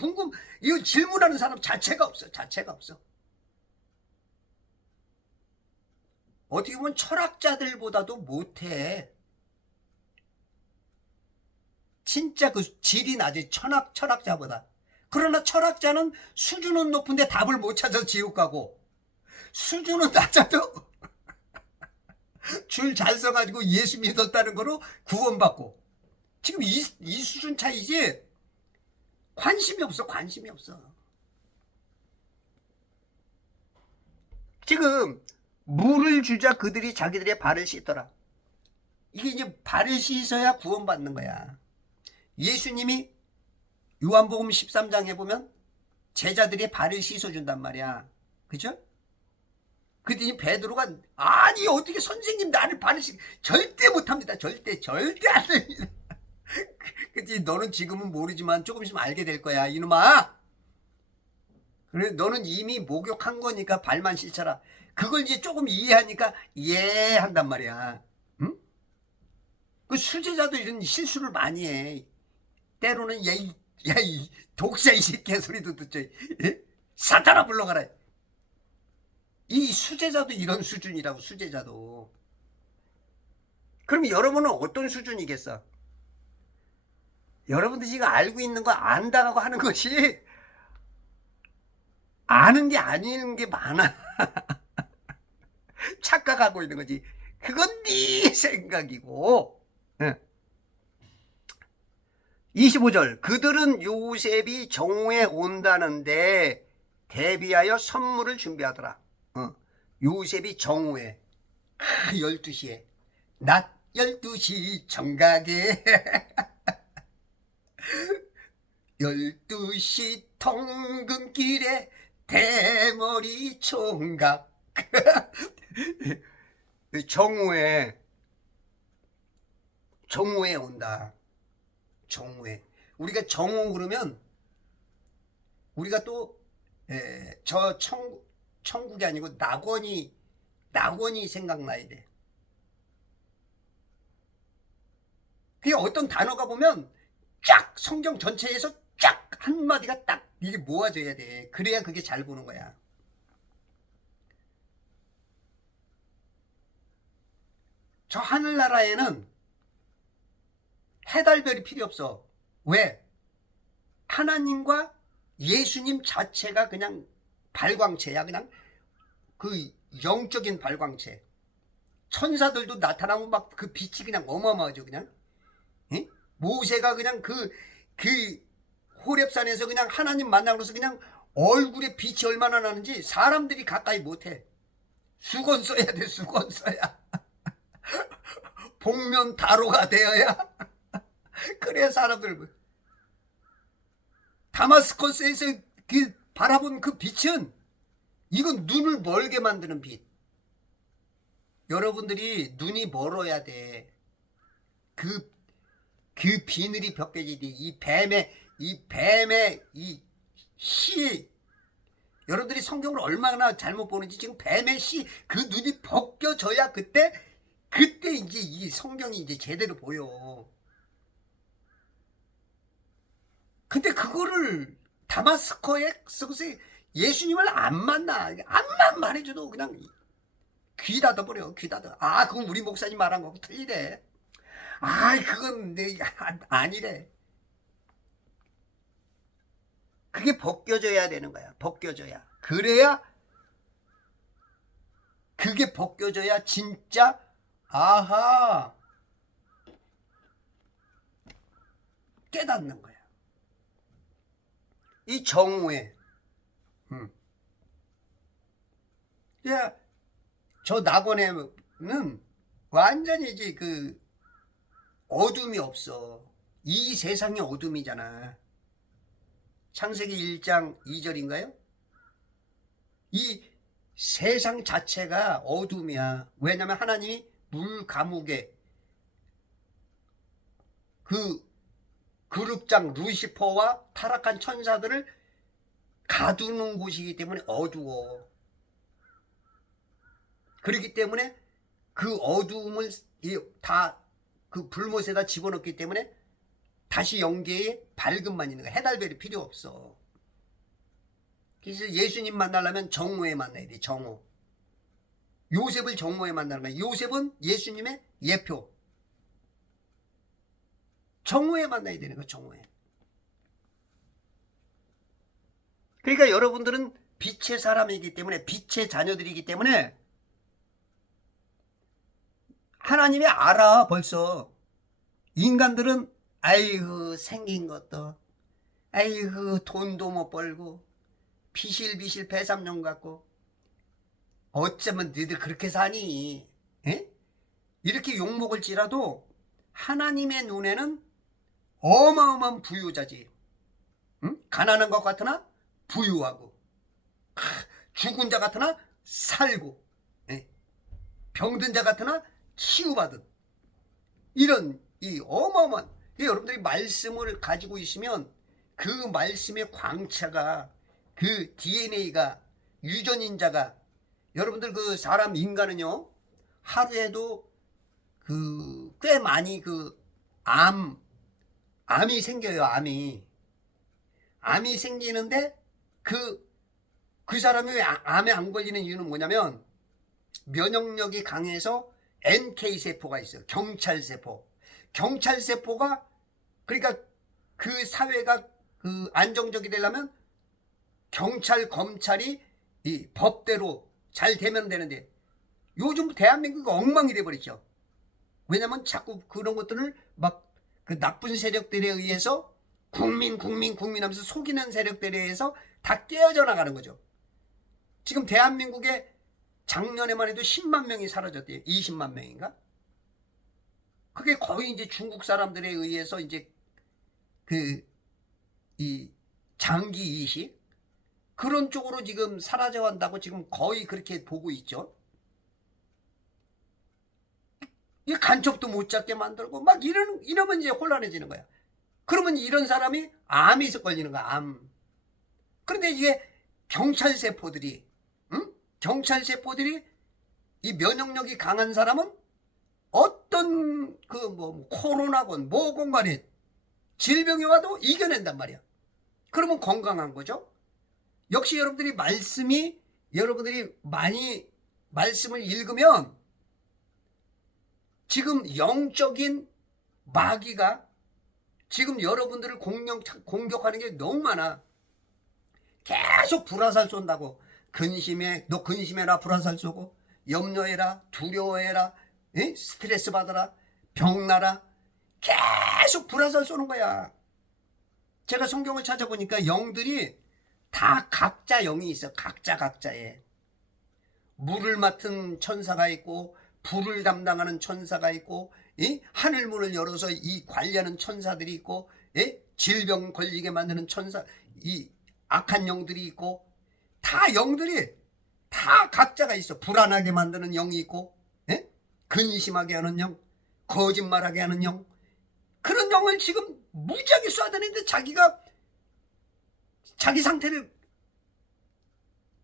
이거 질문하는 사람 자체가 없어. 어떻게 보면 철학자들보다도 못해. 진짜 그 질이 낮은 철학자보다. 그러나 철학자는 수준은 높은데 답을 못 찾아서 지옥 가고, 수준은 낮아도 줄 잘 서가지고 예수 믿었다는 거로 구원받고. 지금 이 수준 차이지. 관심이 없어. 지금 물을 주자 그들이 자기들의 발을 씻더라. 이게 이제 발을 씻어야 구원받는 거야. 예수님이 요한복음 13장에 보면 제자들의 발을 씻어준단 말이야. 그죠? 그랬더니 베드로가 아니 어떻게 선생님 나를 발을 절대 못합니다. 절대 안 됩니다. 그치? 너는 지금은 모르지만 조금 있으면 알게 될 거야 이놈아. 그래 너는 이미 목욕한 거니까 발만 씻어라. 그걸 이제 조금 이해하니까 예 한단 말이야. 응? 그 수제자도 이런 실수를 많이 해. 때로는 이 독사 이 새끼야 소리도 듣죠. 예? 사탄아 불러가라. 이 수제자도 이런 수준이라고. 수제자도. 그럼 여러분은 어떤 수준이겠어? 여러분들 지금 알고 있는 거 안다고 하는 것이 아는 게 아닌 게 많아. 착각하고 있는 거지. 그건 네 생각이고. 25절 그들은 요셉이 정오에 온다는데 대비하여 선물을 준비하더라. 요셉이 정오에 12시에 낮 12시 정각에 12시 통금길에 대머리 총각. 정오에 온다. 정오에. 우리가 정오 그러면 우리가 또 저 천국이 아니고 낙원이 생각나야 돼. 그게 어떤 단어가 보면 쫙 성경 전체에서 쫙 한마디가 딱 이게 모아져야 돼. 그래야 그게 잘 보는 거야. 저 하늘나라에는 해달별이 필요 없어. 왜? 하나님과 예수님 자체가 그냥 발광체야. 그냥 그 영적인 발광체. 천사들도 나타나면 막 그 빛이 그냥 어마어마하죠. 그냥 응? 모세가 그냥 그 호렙산에서 그냥 하나님 만나고서 그냥 얼굴에 빛이 얼마나 나는지 사람들이 가까이 못해. 수건 써야 돼. 수건 써야. 복면 다로가 되어야. 그래야 사람들. 다마스커스에서 그 바라본 그 빛은 이건 눈을 멀게 만드는 빛. 여러분들이 눈이 멀어야 돼. 그 비늘이 벗겨지지. 이 뱀의 씨. 여러분들이 성경을 얼마나 잘못 보는지 지금 뱀의 씨, 그 눈이 벗겨져야 그때 이제 이 성경이 이제 제대로 보여. 근데 그거를 다마스커에서 예수님을 안 만나. 암만 말해줘도 그냥 귀 닫아버려. 귀 닫아. 아, 그건 우리 목사님 말한 거고 틀리대. 아, 그건 아니래. 그게 벗겨져야 되는 거야. 벗겨져야. 그래야 그게 벗겨져야 진짜 아하 깨닫는 거야. 이 정오에 야, 저 낙원에는 완전히 이제 그 어둠이 없어. 이 세상이 어둠이잖아. 창세기 1장 2절인가요? 이 세상 자체가 어둠이야. 왜냐면 하나님이 물 감옥에 그 그룹장 루시퍼와 타락한 천사들을 가두는 곳이기 때문에 어두워. 그렇기 때문에 그 어두움을 다 그 불못에다 집어넣기 때문에 다시 영계에 밝음만 있는 거야. 해달별이 필요 없어. 그래서 예수님 만나려면 정오에 만나야 돼. 정오. 요셉을 정오에 만나는 거야. 요셉은 예수님의 예표. 정오에 만나야 되는 거야. 정오에. 그러니까 여러분들은 빛의 사람이기 때문에, 빛의 자녀들이기 때문에 하나님이 알아. 벌써 인간들은 아이고 생긴 것도, 아이고 돈도 못 벌고 비실비실 배삼룡 같고 어쩌면 너희들 그렇게 사니? 에? 이렇게 욕먹을지라도 하나님의 눈에는 어마어마한 부유자지. 응? 가난한 것 같으나 부유하고, 죽은 자 같으나 살고, 에? 병든 자 같으나 치유받은, 이런 이 어마어마한, 여러분들이 말씀을 가지고 있으면 그 말씀의 광차가, 그 DNA가, 유전인자가, 여러분들 그 사람 인간은요 하루에도 꽤 많이 암이 생겨요. 암이 생기는데 그 사람이 왜 암에 안 걸리는 이유는 뭐냐면, 면역력이 강해서 NK세포가 있어요. 경찰세포가, 그러니까 그 사회가 안정적이 되려면 경찰, 검찰이 이 법대로 잘 되면 되는데, 요즘 대한민국이 엉망이 돼버렸죠. 왜냐면 자꾸 그런 것들을 막 그 나쁜 세력들에 의해서 국민 하면서 속이는 세력들에 의해서 다 깨어져 나가는 거죠. 지금 대한민국에 작년에만 해도 10만 명이 사라졌대요. 20만 명인가? 그게 거의 이제 중국 사람들에 의해서 이제 이 장기 이식 그런 쪽으로 지금 사라져 간다고 지금 거의 그렇게 보고 있죠. 이 간첩도 못 잡게 만들고 막 이러면 이제 혼란해지는 거야. 그러면 이런 사람이 암이 걸리는 거야. 암. 그런데 이게 경찰세포들이 이 면역력이 강한 사람은 어떤 코로나건 뭐건 간에 질병이 와도 이겨낸단 말이야. 그러면 건강한 거죠. 역시 여러분들이 많이 말씀을 읽으면 지금 영적인 마귀가 지금 여러분들을 공격하는 게 너무 많아. 계속 불화살 쏜다고. 너 근심해라, 불화살 쏘고, 염려해라, 두려워해라, 스트레스 받아라, 병나라, 계속 불화살 쏘는 거야. 제가 성경을 찾아보니까 영들이 다 각자 영이 있어. 각자에 물을 맡은 천사가 있고, 불을 담당하는 천사가 있고, 하늘문을 열어서 이 관리하는 천사들이 있고, 질병 걸리게 만드는 천사, 이 악한 영들이 있고, 다 영들이 다 각자가 있어. 불안하게 만드는 영이 있고, 근심하게 하는 영, 거짓말하게 하는 영, 그런 영을 지금 무지하게 쏴다니는데 자기 상태를,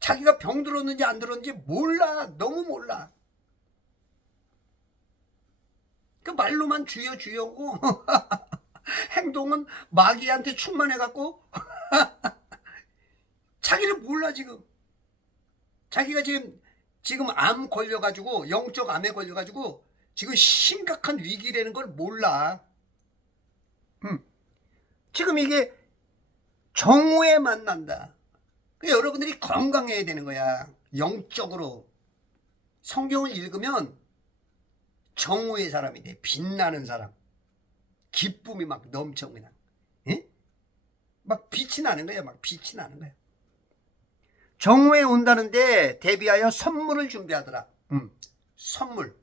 자기가 병 들었는지 안 들었는지 몰라. 너무 몰라. 그 말로만 주여고 행동은 마귀한테 충만해갖고 자기를 몰라. 자기가 지금 암 걸려가지고, 영적 암에 걸려가지고 지금 심각한 위기라는 걸 몰라. 지금 이게 정오에 만난다. 여러분들이 건강해야 되는 거야. 영적으로 성경을 읽으면 정오의 사람이 돼. 빛나는 사람, 기쁨이 막 넘쳐. 그냥 막 빛이 나는 거야. 정오에 온다는데 대비하여 선물을 준비하더라. 선물.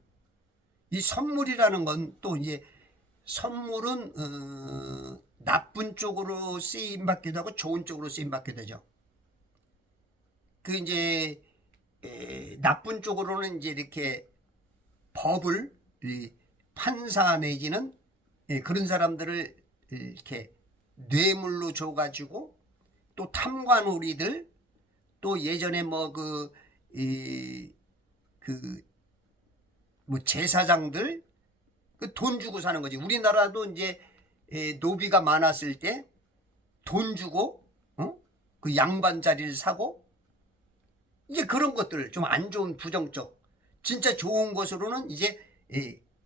이 선물이라는 건 또 이제, 선물은 나쁜 쪽으로 쓰임 받기도 하고 좋은 쪽으로 쓰임 받게 되죠. 이제 나쁜 쪽으로는 이제 이렇게 법을, 판사 내지는 그런 사람들을 이렇게 뇌물로 줘가지고, 또 탐관오리들, 또 예전에 제사장들 돈 주고 사는 거지. 우리나라도 이제 노비가 많았을 때 돈 주고 그 양반 자리를 사고, 이제 그런 것들 좀 안 좋은 부정적. 진짜 좋은 것으로는 이제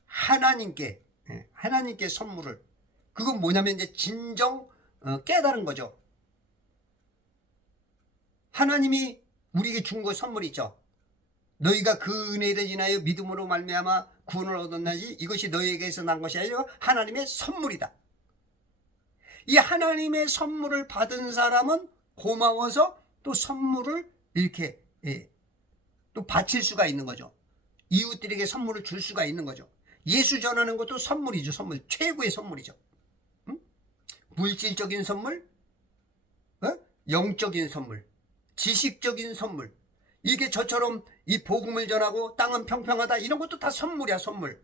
하나님께 선물을 그건 뭐냐면 이제 진정 깨달은 거죠. 하나님이 우리에게 준 거 선물 있죠. 너희가 그 은혜를 인하여 믿음으로 말미암아 구원을 얻었나니 이것이 너희에게서 난 것이 아니라 하나님의 선물이다. 이 하나님의 선물을 받은 사람은 고마워서 또 선물을 이렇게 또 바칠 수가 있는 거죠. 이웃들에게 선물을 줄 수가 있는 거죠. 예수 전하는 것도 선물이죠. 선물, 최고의 선물이죠. 응? 물질적인 선물, 영적인 선물, 지식적인 선물. 이게 저처럼 이 복음을 전하고 땅은 평평하다 이런 것도 다 선물이야, 선물.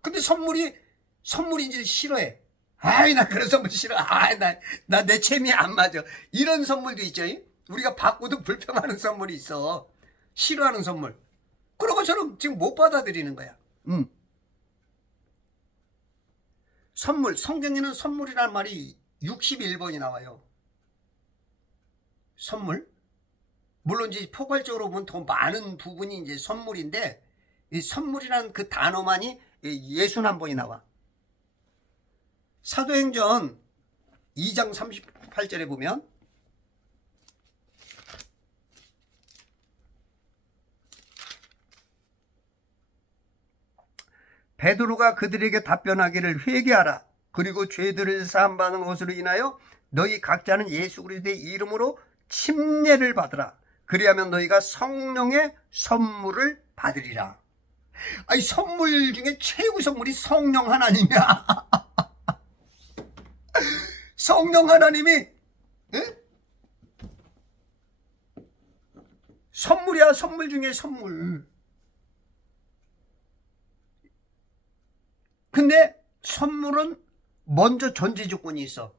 근데 선물인지 싫어해. 아이, 나 그런 선물 싫어. 아이, 나 내 체미에 안 맞아. 이런 선물도 있죠. 우리가 받고도 불평하는 선물이 있어. 싫어하는 선물. 그런 것처럼 지금 못 받아들이는 거야. 선물, 성경에는 선물이라는 말이 61번이 나와요. 선물? 물론 이제 포괄적으로 보면 더 많은 부분이 이제 선물인데, 이 선물이라는 그 단어만이 61번이 나와. 사도행전 2장 38절에 보면, 베드로가 그들에게 답변하기를 회개하라. 그리고 죄들을 사함받는 것으로 인하여 너희 각자는 예수 그리스도의 이름으로 침례를 받으라. 그리하면 너희가 성령의 선물을 받으리라. 아니, 선물 중에 최고 선물이 성령 하나님이야. 성령 하나님이 선물이야. 선물 중에 선물. 근데 선물은 먼저 전제 조건이 있어.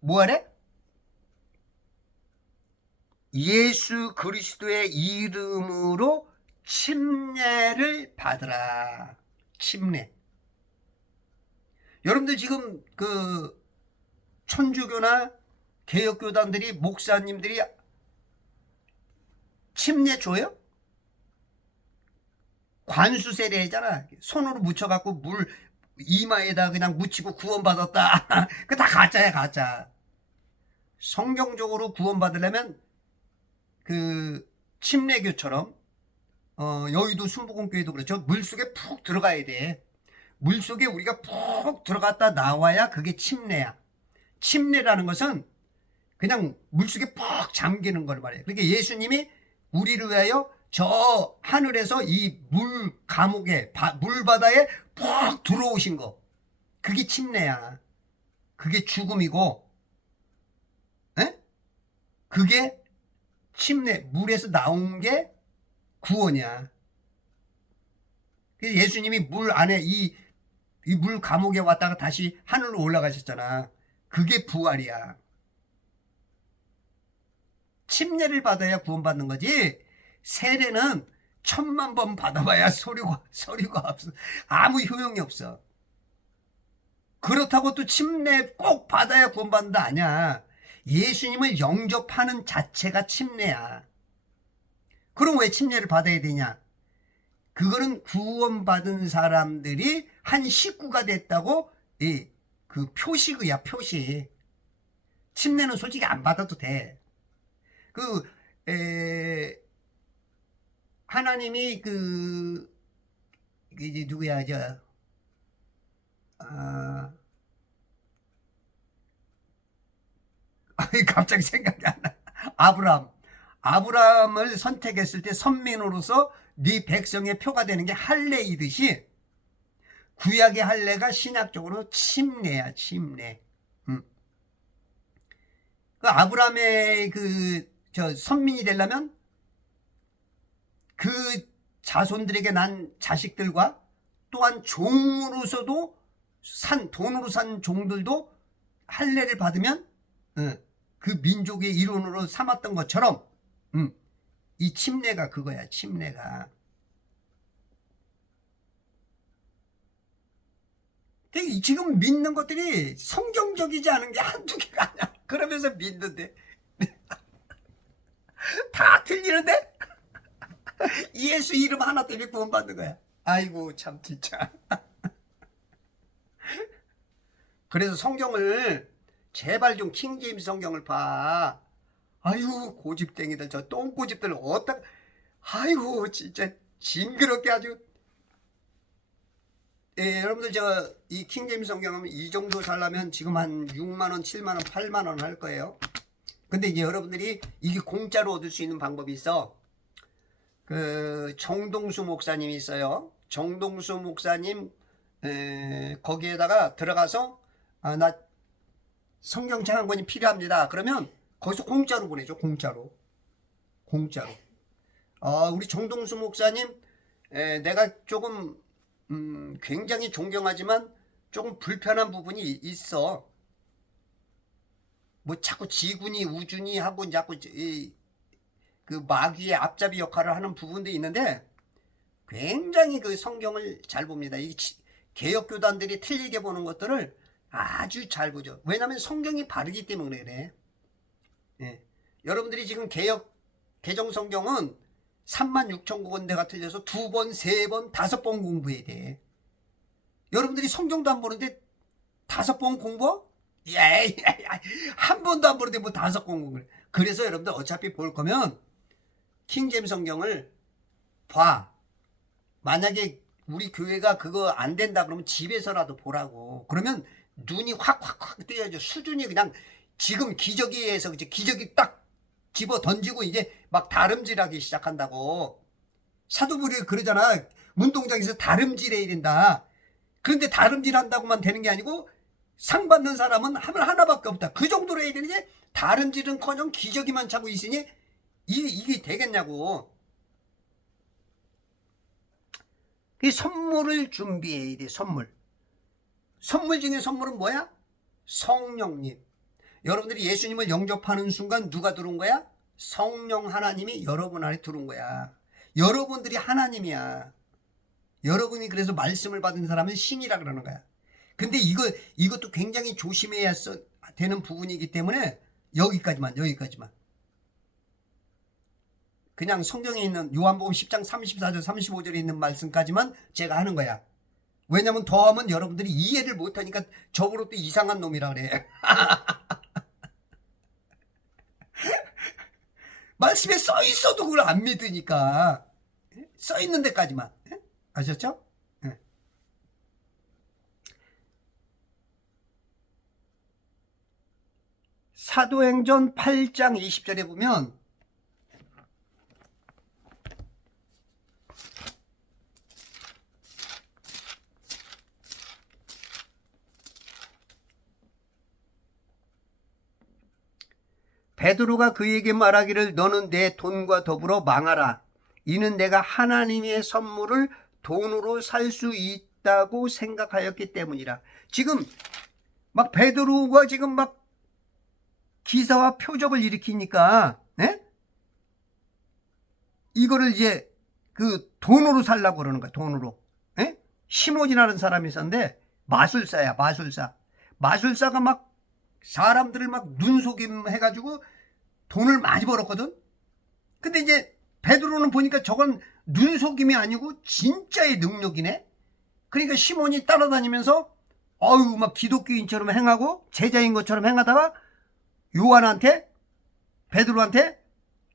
뭐하래? 예수 그리스도의 이름으로 침례를 받으라. 침례. 여러분들 지금 그 천주교나 개혁교단들이, 목사님들이 침례 줘요? 관수 세례잖아. 손으로 묻혀갖고 물 이마에다 그냥 묻히고 구원받았다. 그 다 가짜야, 가짜. 성경적으로 구원받으려면 그 침례교처럼 여의도 순복음교회도 그렇죠. 물속에 푹 들어가야 돼. 물속에 우리가 푹 들어갔다 나와야 그게 침례야. 침례라는 것은 그냥 물속에 푹 잠기는 걸 말해요. 그러니까 예수님이 우리를 위하여 저 하늘에서 이 물 감옥에, 물바다에 푹 들어오신 거, 그게 침례야. 그게 죽음이고, 그게 침례, 물에서 나온 게 구원이야. 그래서 예수님이 물 안에 이 물 감옥에 왔다가 다시 하늘로 올라가셨잖아. 그게 부활이야. 침례를 받아야 구원받는 거지. 세례는 1000만 번 받아봐야 서류가 없어. 아무 효용이 없어. 그렇다고 또 침례 꼭 받아야 구원받는다 아니야. 예수님을 영접하는 자체가 침례야. 그럼 왜 침례를 받아야 되냐? 그거는 구원받은 사람들이 한 식구가 됐다고 그 표식이야, 표시. 침례는 솔직히 안 받아도 돼. 하나님이 이제 누구야, 갑자기 생각이 안 나. 아브라함을 선택했을 때 선민으로서 네 백성의 표가 되는 게 할례이듯이 구약의 할례가 신약적으로 침례야, 침례. 그 아브라함의 선민이 되려면 그 자손들에게 난 자식들과 또한 종으로서도 돈으로 산 종들도 할례를 받으면 그 민족의 일원으로 삼았던 것처럼 이 침례가 그거야, 침례가. 지금 믿는 것들이 성경적이지 않은 게 한두 개가 아니야. 그러면서 믿는데 다 틀리는데 예수 이름 하나 때문에 구원받는 거야. 아이고 참 진짜. 그래서 성경을 제발 좀 킹제임스 성경을 봐. 아유 고집땡이들, 저 똥고집들 어따, 아이고 진짜 징그럽게 아주. 예, 여러분들 저 이 킹제임스 성경은 이 정도 살려면 지금 한 6만원 7만원 8만원 할 거예요. 근데 이제 여러분들이 이게 공짜로 얻을 수 있는 방법이 있어. 그 정동수 목사님이 있어요. 정동수 목사님 거기에다가 들어가서 나 성경책 한 권이 필요합니다. 그러면 거기서 공짜로 보내줘. 공짜로. 우리 정동수 목사님 내가 조금 굉장히 존경하지만 조금 불편한 부분이 있어. 뭐 자꾸 지군이 우준이 하고 자꾸 그 마귀의 앞잡이 역할을 하는 부분도 있는데 굉장히 그 성경을 잘 봅니다. 이 개혁교단들이 틀리게 보는 것들을 아주 잘 보죠. 왜냐하면 성경이 바르기 때문에 그래. 예. 여러분들이 지금 개정 성경은 36,000군데가 틀려서 2번, 3번, 5번 공부해야 돼. 여러분들이 성경도 안 보는데 5번 공부? 예, 한 번도 안 보는데 뭐 5번 공부를. 그래서 여러분들 어차피 볼 거면 킹제임스 성경을 봐. 만약에 우리 교회가 그거 안 된다 그러면 집에서라도 보라고. 그러면 눈이 확 뜨여져. 수준이 그냥 지금 기저귀에서 기저귀 딱 집어 던지고 이제 막 다름질하기 시작한다고. 사도부리 그러잖아. 운동장에서 다름질해야 된다. 그런데 다름질 한다고만 되는 게 아니고 상 받는 사람은 하나밖에 없다. 그 정도로 해야 되는데 다름질은커녕 기저귀만 차고 있으니 이게 되겠냐고. 이 선물을 준비해야 돼. 선물 중에 선물은 뭐야? 성령님. 여러분들이 예수님을 영접하는 순간 누가 들어온 거야? 성령 하나님이 여러분 안에 들어온 거야. 여러분들이 하나님이야. 여러분이 그래서 말씀을 받은 사람은 신이라 그러는 거야. 근데 이것도 굉장히 조심해야 되는 부분이기 때문에 여기까지만. 그냥 성경에 있는 요한복음 10장 34절 35절에 있는 말씀까지만 제가 하는 거야. 왜냐면 더하면 여러분들이 이해를 못하니까 저보고 또 이상한 놈이라 그래. 말씀에 써 있어도 그걸 안 믿으니까. 써 있는 데까지만. 아셨죠? 사도행전 8장 20절에 보면 베드로가 그에게 말하기를 너는 내 돈과 더불어 망하라. 이는 내가 하나님의 선물을 돈으로 살 수 있다고 생각하였기 때문이라. 지금 막 베드로가 지금 막 기사와 표적을 일으키니까 이거를 이제 그 돈으로 살라고 그러는 거야. 돈으로. 시몬이라는 사람이 있었는데 마술사야. 마술사가 막 사람들을 막 눈속임 해가지고 돈을 많이 벌었거든. 근데 이제 베드로는 보니까 저건 눈속임이 아니고 진짜의 능력이네. 그러니까 시몬이 따라다니면서 막 기독교인처럼 행하고 제자인 것처럼 행하다가 요한한테, 베드로한테,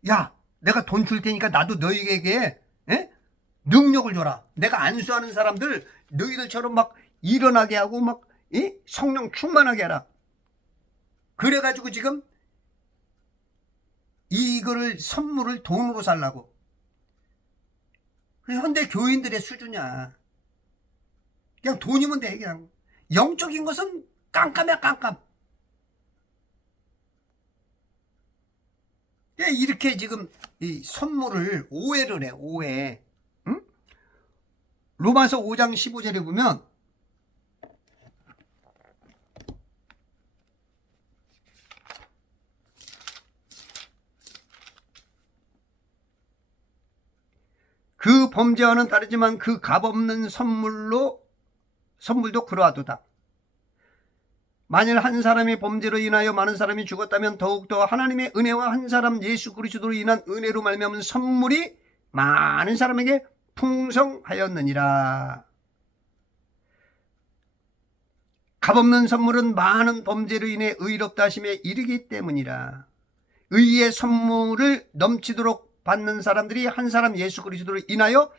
야, 내가 돈 줄 테니까 나도 너희에게 능력을 줘라. 내가 안수하는 사람들 너희들처럼 막 일어나게 하고 막 성령 충만하게 하라. 그래가지고 지금 이거를 선물을 돈으로 살라고. 현대 교인들의 수준이야. 그냥 돈이면 돼. 그냥 영적인 것은 깜깜이야. 깜깜. 이렇게 지금 이 선물을 오해를 해. 오해. 응? 로마서 5장 15절에 보면 그 범죄와는 다르지만 그 값없는 선물도 그러하도다. 만일 한 사람의 범죄로 인하여 많은 사람이 죽었다면 더욱더 하나님의 은혜와 한 사람 예수 그리스도로 인한 은혜로 말미암은 선물이 많은 사람에게 풍성하였느니라. 값없는 선물은 많은 범죄로 인해 의롭다 하심에 이르기 때문이라. 의의 선물을 넘치도록 받는 사람들이 한 사람 예수 그리스도로 인하여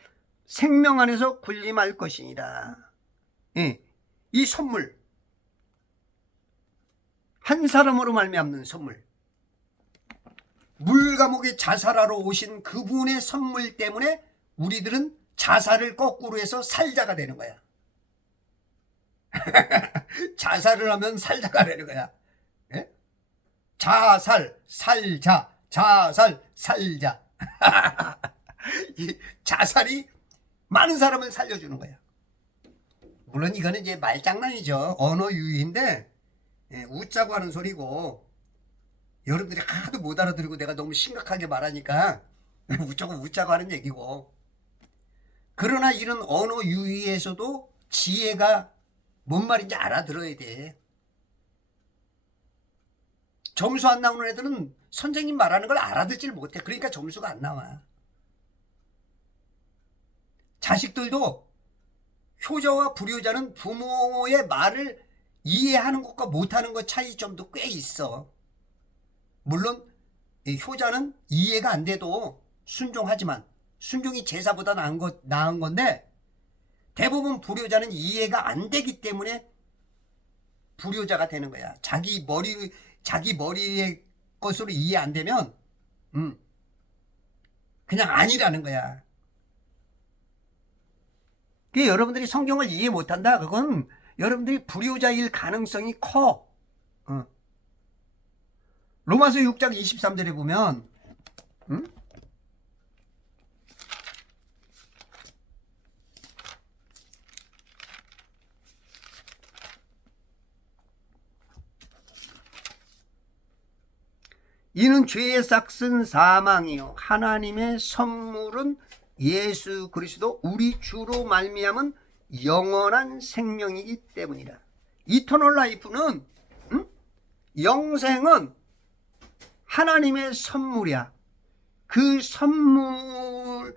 생명 안에서 군림할 것이니라. 예, 이 선물, 한 사람으로 말미암는 선물, 물감옥에 자살하러 오신 그분의 선물 때문에 우리들은 자살을 거꾸로 해서 살자가 되는 거야. 자살을 하면 살자가 되는 거야. 예? 자살, 살자, 자살, 살자. 이 자살이 많은 사람을 살려주는 거야. 물론 이거는 이제 말장난이죠. 언어 유희인데, 예, 웃자고 하는 소리고, 여러분들이 하도 못 알아들고 내가 너무 심각하게 말하니까 웃자고 하는 얘기고. 그러나 이런 언어 유희에서도 지혜가 뭔 말인지 알아들어야 돼. 점수 안 나오는 애들은 선생님 말하는 걸 알아듣질 못해. 그러니까 점수가 안 나와. 자식들도 효자와 불효자는 부모의 말을 이해하는 것과 못하는 것 차이점도 꽤 있어. 물론 효자는 이해가 안 돼도 순종하지만 순종이 제사보다 나은 건데, 대부분 불효자는 이해가 안 되기 때문에 불효자가 되는 거야. 자기 머리의 것으로 이해 안 되면 그냥 아니라는 거야. 그 여러분들이 성경을 이해 못한다, 그건 여러분들이 불효자일 가능성이 커. 로마서 6장 23절에 보면 이는 죄의 삭은 사망이요 하나님의 선물은 예수 그리스도 우리 주로 말미암은 영원한 생명이기 때문이라. 이터널 라이프는 영생은 하나님의 선물이야. 그 선물을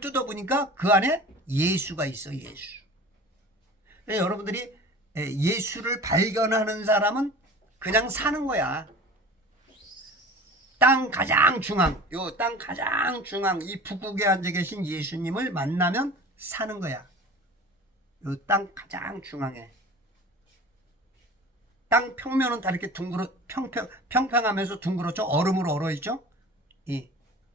뜯어보니까 그 안에 예수가 있어. 예수. 여러분들이 예수를 발견하는 사람은 그냥 사는 거야. 땅 가장 중앙, 이 북극에 앉아 계신 예수님을 만나면 사는 거야. 요 땅 가장 중앙에. 땅 평면은 다 이렇게 평평하면서 둥그렇죠. 얼음으로 얼어있죠. 이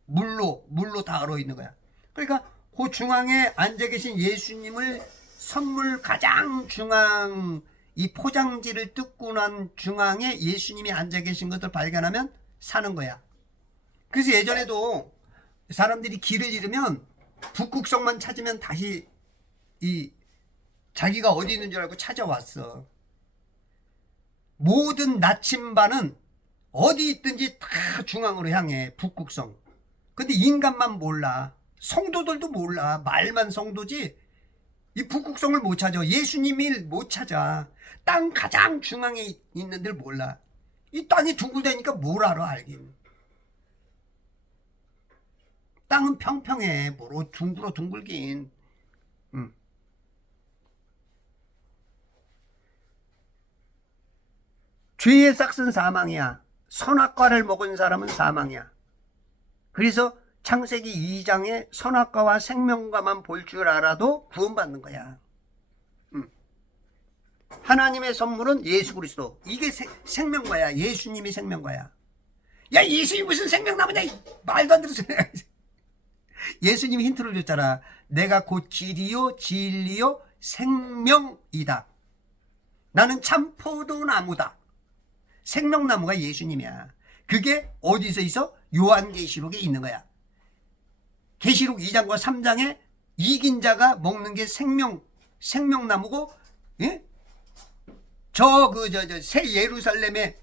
물로 다 얼어있는 거야. 그러니까 그 중앙에 앉아 계신 예수님을 선물 가장 중앙, 이 포장지를 뜯고 난 중앙에 예수님이 앉아 계신 것을 발견하면 사는 거야. 그래서 예전에도 사람들이 길을 잃으면 북극성만 찾으면 다시 자기가 어디 있는 줄 알고 찾아왔어. 모든 나침반은 어디 있든지 다 중앙으로 향해. 북극성. 근데 인간만 몰라. 성도들도 몰라. 말만 성도지 이 북극성을 못 찾아. 예수님을 못 찾아. 땅 가장 중앙에 있는 데를 몰라. 이 땅이 둥글다니까 뭘 알긴. 땅은 평평해. 뭐로 둥글긴. 죄의 삭은 사망이야. 선악과를 먹은 사람은 사망이야. 그래서 창세기 2장에 선악과와 생명과만 볼 줄 알아도 구원받는 거야. 하나님의 선물은 예수 그리스도. 이게 생명과야. 예수님이 생명과야. 야, 예수님이 무슨 생명나무냐, 말도 안 되는 소리. 예수님이 힌트를 줬잖아. 내가 곧 길이요 진리요 생명이다. 나는 참 포도나무다. 생명나무가 예수님이야. 그게 어디서 있어? 요한계시록에 있는 거야. 계시록 2장과 3장에 이긴 자가 먹는 게 생명나무고, 예? 새 예루살렘에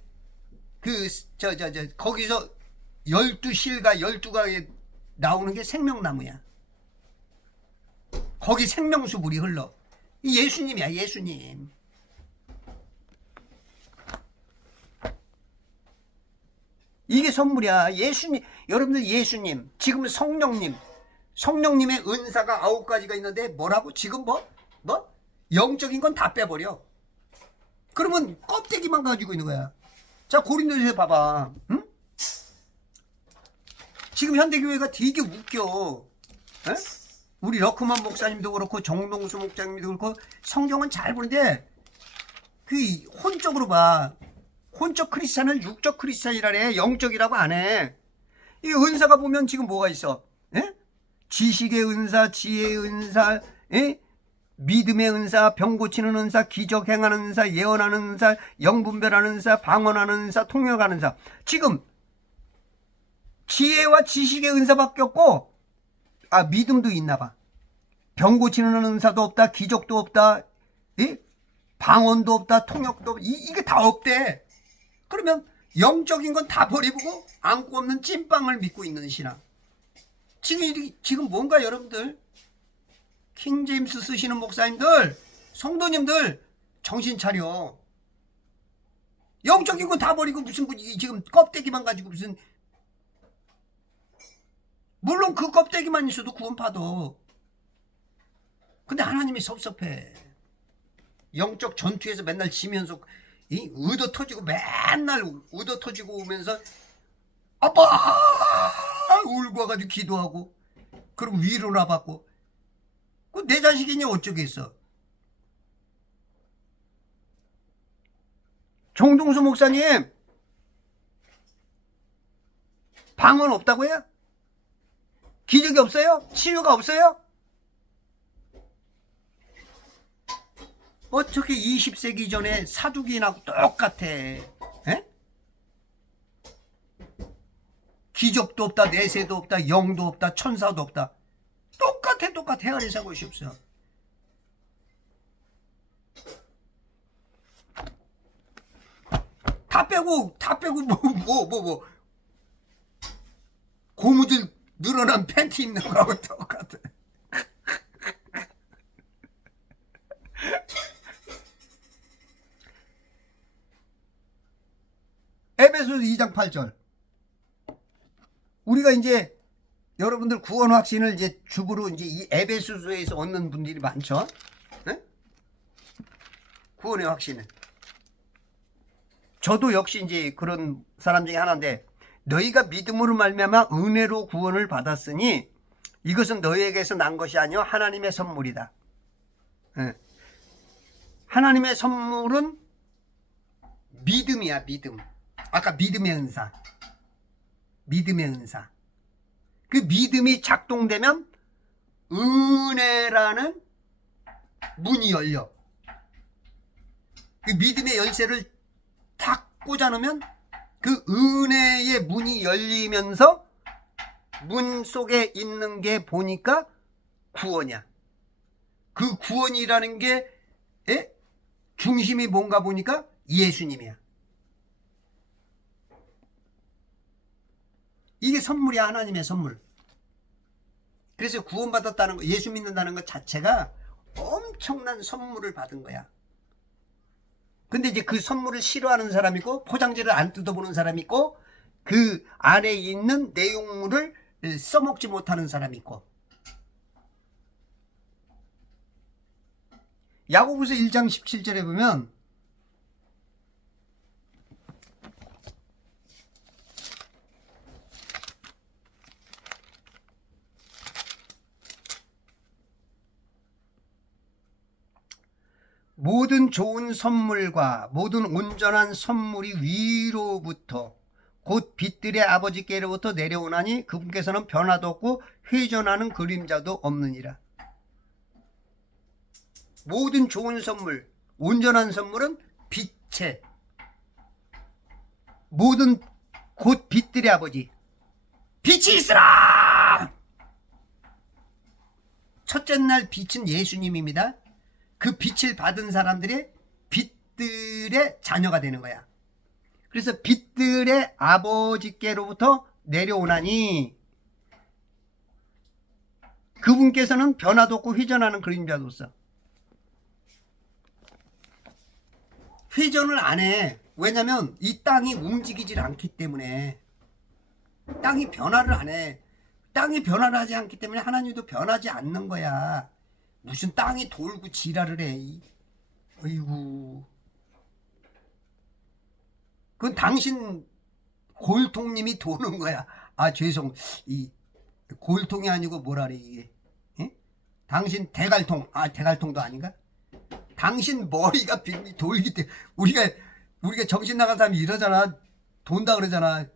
거기서 12실과 12가에 나오는 게 생명나무야. 거기 생명수물이 흘러. 이 예수님이야, 예수님. 이게 선물이야. 예수님, 여러분들 예수님, 지금 성령님의 은사가 9가지가 있는데 뭐라고? 지금 영적인 건 다 빼버려. 그러면 껍데기만 가지고 있는 거야. 자, 고린도에서 봐봐. 응? 지금 현대교회가 되게 웃겨. 에? 우리 러크만 목사님도 그렇고 정동수 목사님도 그렇고 성경은 잘 보는데 그 혼적으로 봐. 혼적 크리스찬은 육적 크리스찬이라래. 영적이라고 안 해. 이 은사가 보면 지금 뭐가 있어? 에? 지식의 은사, 지혜의 은사, 에? 믿음의 은사, 병 고치는 은사, 기적 행하는 은사, 예언하는 은사, 영분별하는 은사, 방언하는 은사, 통역하는 은사. 지금 지혜와 지식의 은사밖에 없고, 믿음도 있나 봐. 병 고치는 은사도 없다, 기적도 없다, 에? 방언도 없다, 통역도 없다. 이게 다 없대. 그러면 영적인 건 다 버리고 안고 없는 찐빵을 믿고 있는 신앙. 지금 뭔가 여러분들 킹제임스 쓰시는 목사님들, 성도님들 정신 차려. 영적인 건 다 버리고 무슨 지금 껍데기만 가지고 무슨, 물론 그 껍데기만 있어도 구원 받아. 근데 하나님이 섭섭해. 영적 전투에서 맨날 지면서 의도 터지고 맨날 의도 터지고 오면서 아빠 울고 와가지고 기도하고 그럼 위로나 받고 내 자식이니 어쩌겠어. 정동수 목사님 방언 없다고요? 기적이 없어요? 치유가 없어요? 어떻게 20세기 전에 사두기인하고 똑같아? 에? 기적도 없다, 내세도 없다, 영도 없다, 천사도 없다. 똑같아. 헤아리사 것이 없어. 다 빼고 뭐 고무줄 늘어난 팬티 입는 거하고 똑같아. 에베소서 2장 8절. 우리가 이제 여러분들 구원 확신을 이제 주부로 이제 이 에베소서에서 얻는 분들이 많죠. 네? 구원의 확신을. 저도 역시 이제 그런 사람 중에 하나인데, 너희가 믿음으로 말미암아 은혜로 구원을 받았으니 이것은 너희에게서 난 것이 아니요 하나님의 선물이다. 네. 하나님의 선물은 믿음이야, 믿음. 아까 믿음의 은사. 그 믿음이 작동되면 은혜라는 문이 열려. 그 믿음의 열쇠를 탁 꽂아놓으면 그 은혜의 문이 열리면서 문 속에 있는 게 보니까 구원이야. 그 구원이라는 게 중심이 뭔가 보니까 예수님이야. 이게 선물이야, 하나님의 선물. 그래서 구원받았다는 거, 예수 믿는다는 것 자체가 엄청난 선물을 받은 거야. 근데 이제 그 선물을 싫어하는 사람이 있고, 포장지를 안 뜯어보는 사람이 있고, 그 안에 있는 내용물을 써먹지 못하는 사람이 있고. 야고보서 1장 17절에 보면 모든 좋은 선물과 모든 온전한 선물이 위로부터 곧 빛들의 아버지께로부터 내려오나니 그분께서는 변화도 없고 회전하는 그림자도 없느니라. 모든 좋은 선물, 온전한 선물은 빛의, 모든 곧 빛들의 아버지, 빛이 있으라! 첫째 날 빛은 예수님입니다. 그 빛을 받은 사람들의 빛들의 자녀가 되는 거야. 그래서 빛들의 아버지께로부터 내려오나니 그분께서는 변화도 없고 회전하는 그림자도 없어. 회전을 안 해. 왜냐면 이 땅이 움직이질 않기 때문에. 땅이 변화를 안 해. 땅이 변화를 하지 않기 때문에 하나님도 변하지 않는 거야. 무슨 땅이 돌고 지랄을 해. 어이구. 그건 당신 골통님이 도는 거야. 아, 죄송. 이 골통이 아니고 뭐라 그래 이게. 예? 당신 대갈통. 아, 대갈통도 아닌가? 당신 머리가 빙빙 돌기 때문에 우리가 정신 나간 사람이 이러잖아. 돈다 그러잖아.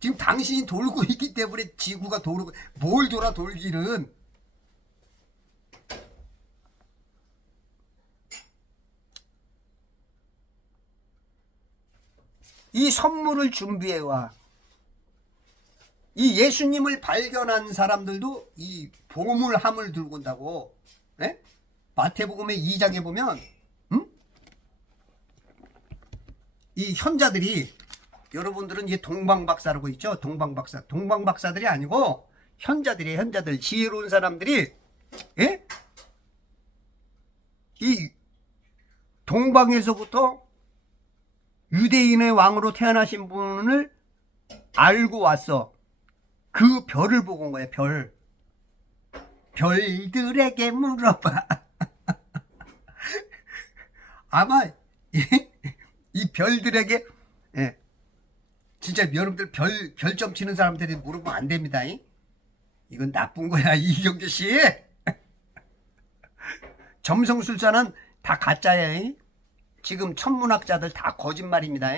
지금 당신이 돌고 있기 때문에 지구가 돌고, 뭘 돌아 돌기는. 이 선물을 준비해와. 이 예수님을 발견한 사람들도 이 보물함을 들고 온다고. 네? 마태복음의 2장에 보면 이 현자들이, 여러분들은 이 동방박사라고 있죠. 동방박사들이 아니고 현자들이에요. 현자들, 지혜로운 사람들이, 예? 이 동방에서부터 유대인의 왕으로 태어나신 분을 알고 왔어. 그 별을 보고 온 거야. 별들에게 물어봐. 아마 이 별들에게, 예, 진짜 여러분들 별점 치는 사람들이 물어보면 안 됩니다. 이건 나쁜 거야, 이경재 씨. 점성술사는 다 가짜야. 지금 천문학자들 다 거짓말입니다.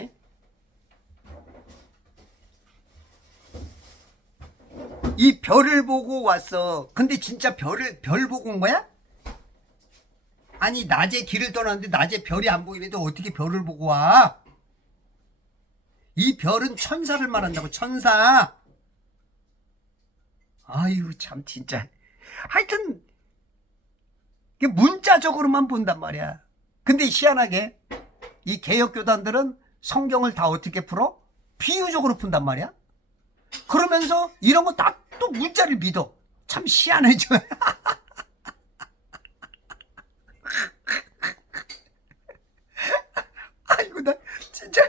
이 별을 보고 왔어. 근데 진짜 별 보고 온 거야? 아니, 낮에 길을 떠났는데 낮에 별이 안 보이는데 어떻게 별을 보고 와? 이 별은 천사를 말한다고, 천사. 아유, 참, 진짜. 하여튼, 문자적으로만 본단 말이야. 근데 희한하게, 이 개혁교단들은 성경을 다 어떻게 풀어? 비유적으로 푼단 말이야. 그러면서 이런 거 다 또 문자를 믿어. 참 희한해져. 아이고, 나 진짜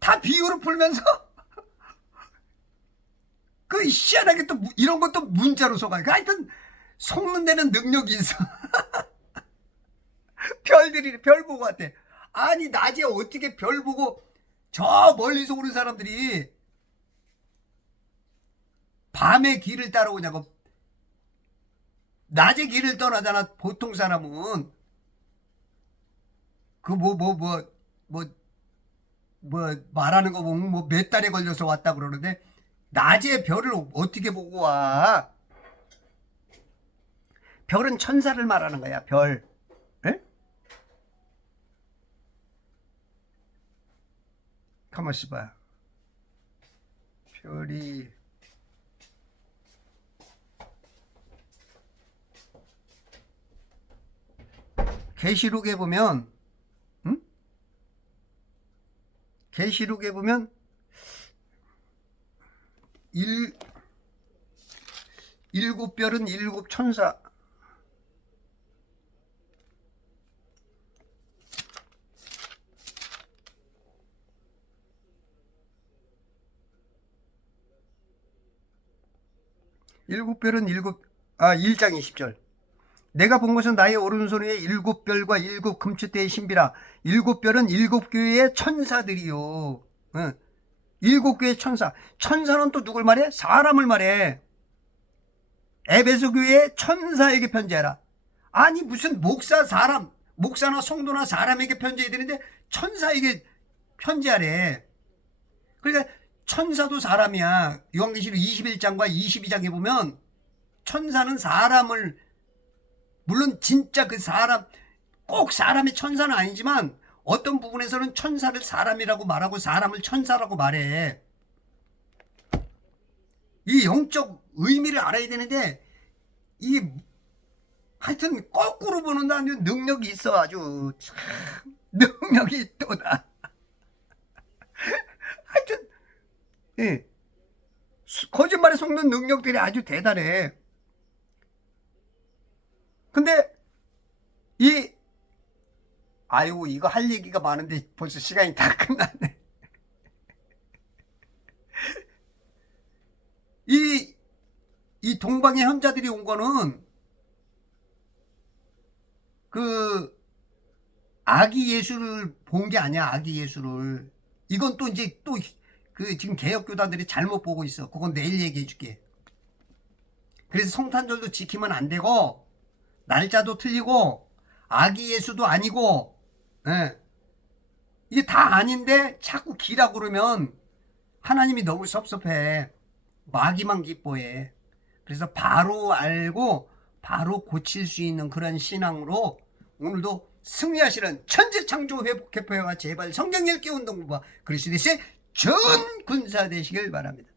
다 비유로 풀면서 그 희한하게 또 이런 것도 문자로 속아. 하여튼 속는 데는 능력이 있어. 별 보고 왔대. 아니, 낮에 어떻게 별 보고 저 멀리서 오는 사람들이 밤에 길을 따라오냐고. 낮에 길을 떠나잖아, 보통 사람은. 그 말하는 거 보면 몇 달에 걸려서 왔다 그러는데, 낮에 별을 어떻게 보고 와? 별은 천사를 말하는 거야, 별. 에? 가만 있어봐. 별이 계시록에 보면, 계시록에 보면 일곱 별은 일곱 천사. 일곱 별은 1장 20절. 내가 본 것은 나의 오른손 위에 일곱 별과 일곱 금추대의 신비라. 일곱 별은 일곱 교회의 천사들이요. 응. 일곱 교회의 천사. 천사는 또 누굴 말해? 사람을 말해. 에베소 교회의 천사에게 편지해라. 아니, 무슨 목사나 성도나 사람에게 편지해야 되는데 천사에게 편지하래. 그러니까 천사도 사람이야. 요한계시록 21장과 22장에 보면 천사는 사람을, 물론 진짜 그 사람, 꼭 사람이 천사는 아니지만 어떤 부분에서는 천사를 사람이라고 말하고 사람을 천사라고 말해. 이 영적 의미를 알아야 되는데, 이 하여튼 거꾸로 보는 다는 능력이 있어. 아주 참 능력이 있도다. 하여튼, 예, 거짓말에 속는 능력들이 아주 대단해. 근데 아이고, 이거 할 얘기가 많은데 벌써 시간이 다 끝났네. 이 동방의 현자들이 온 거는 그 아기 예수를 본 게 아니야. 아기 예수를. 이건 또 이제 또 그 지금 개혁교단들이 잘못 보고 있어. 그건 내일 얘기해 줄게. 그래서 성탄절도 지키면 안 되고 날짜도 틀리고 아기 예수도 아니고, 예. 이게 다 아닌데 자꾸 기라고 그러면 하나님이 너무 섭섭해. 마귀만 기뻐해. 그래서 바로 알고 바로 고칠 수 있는 그런 신앙으로 오늘도 승리하시는 천지창조 회복개표와 제발 성경 읽기 운동부와 그리스도의 좋은 군사 되시길 바랍니다.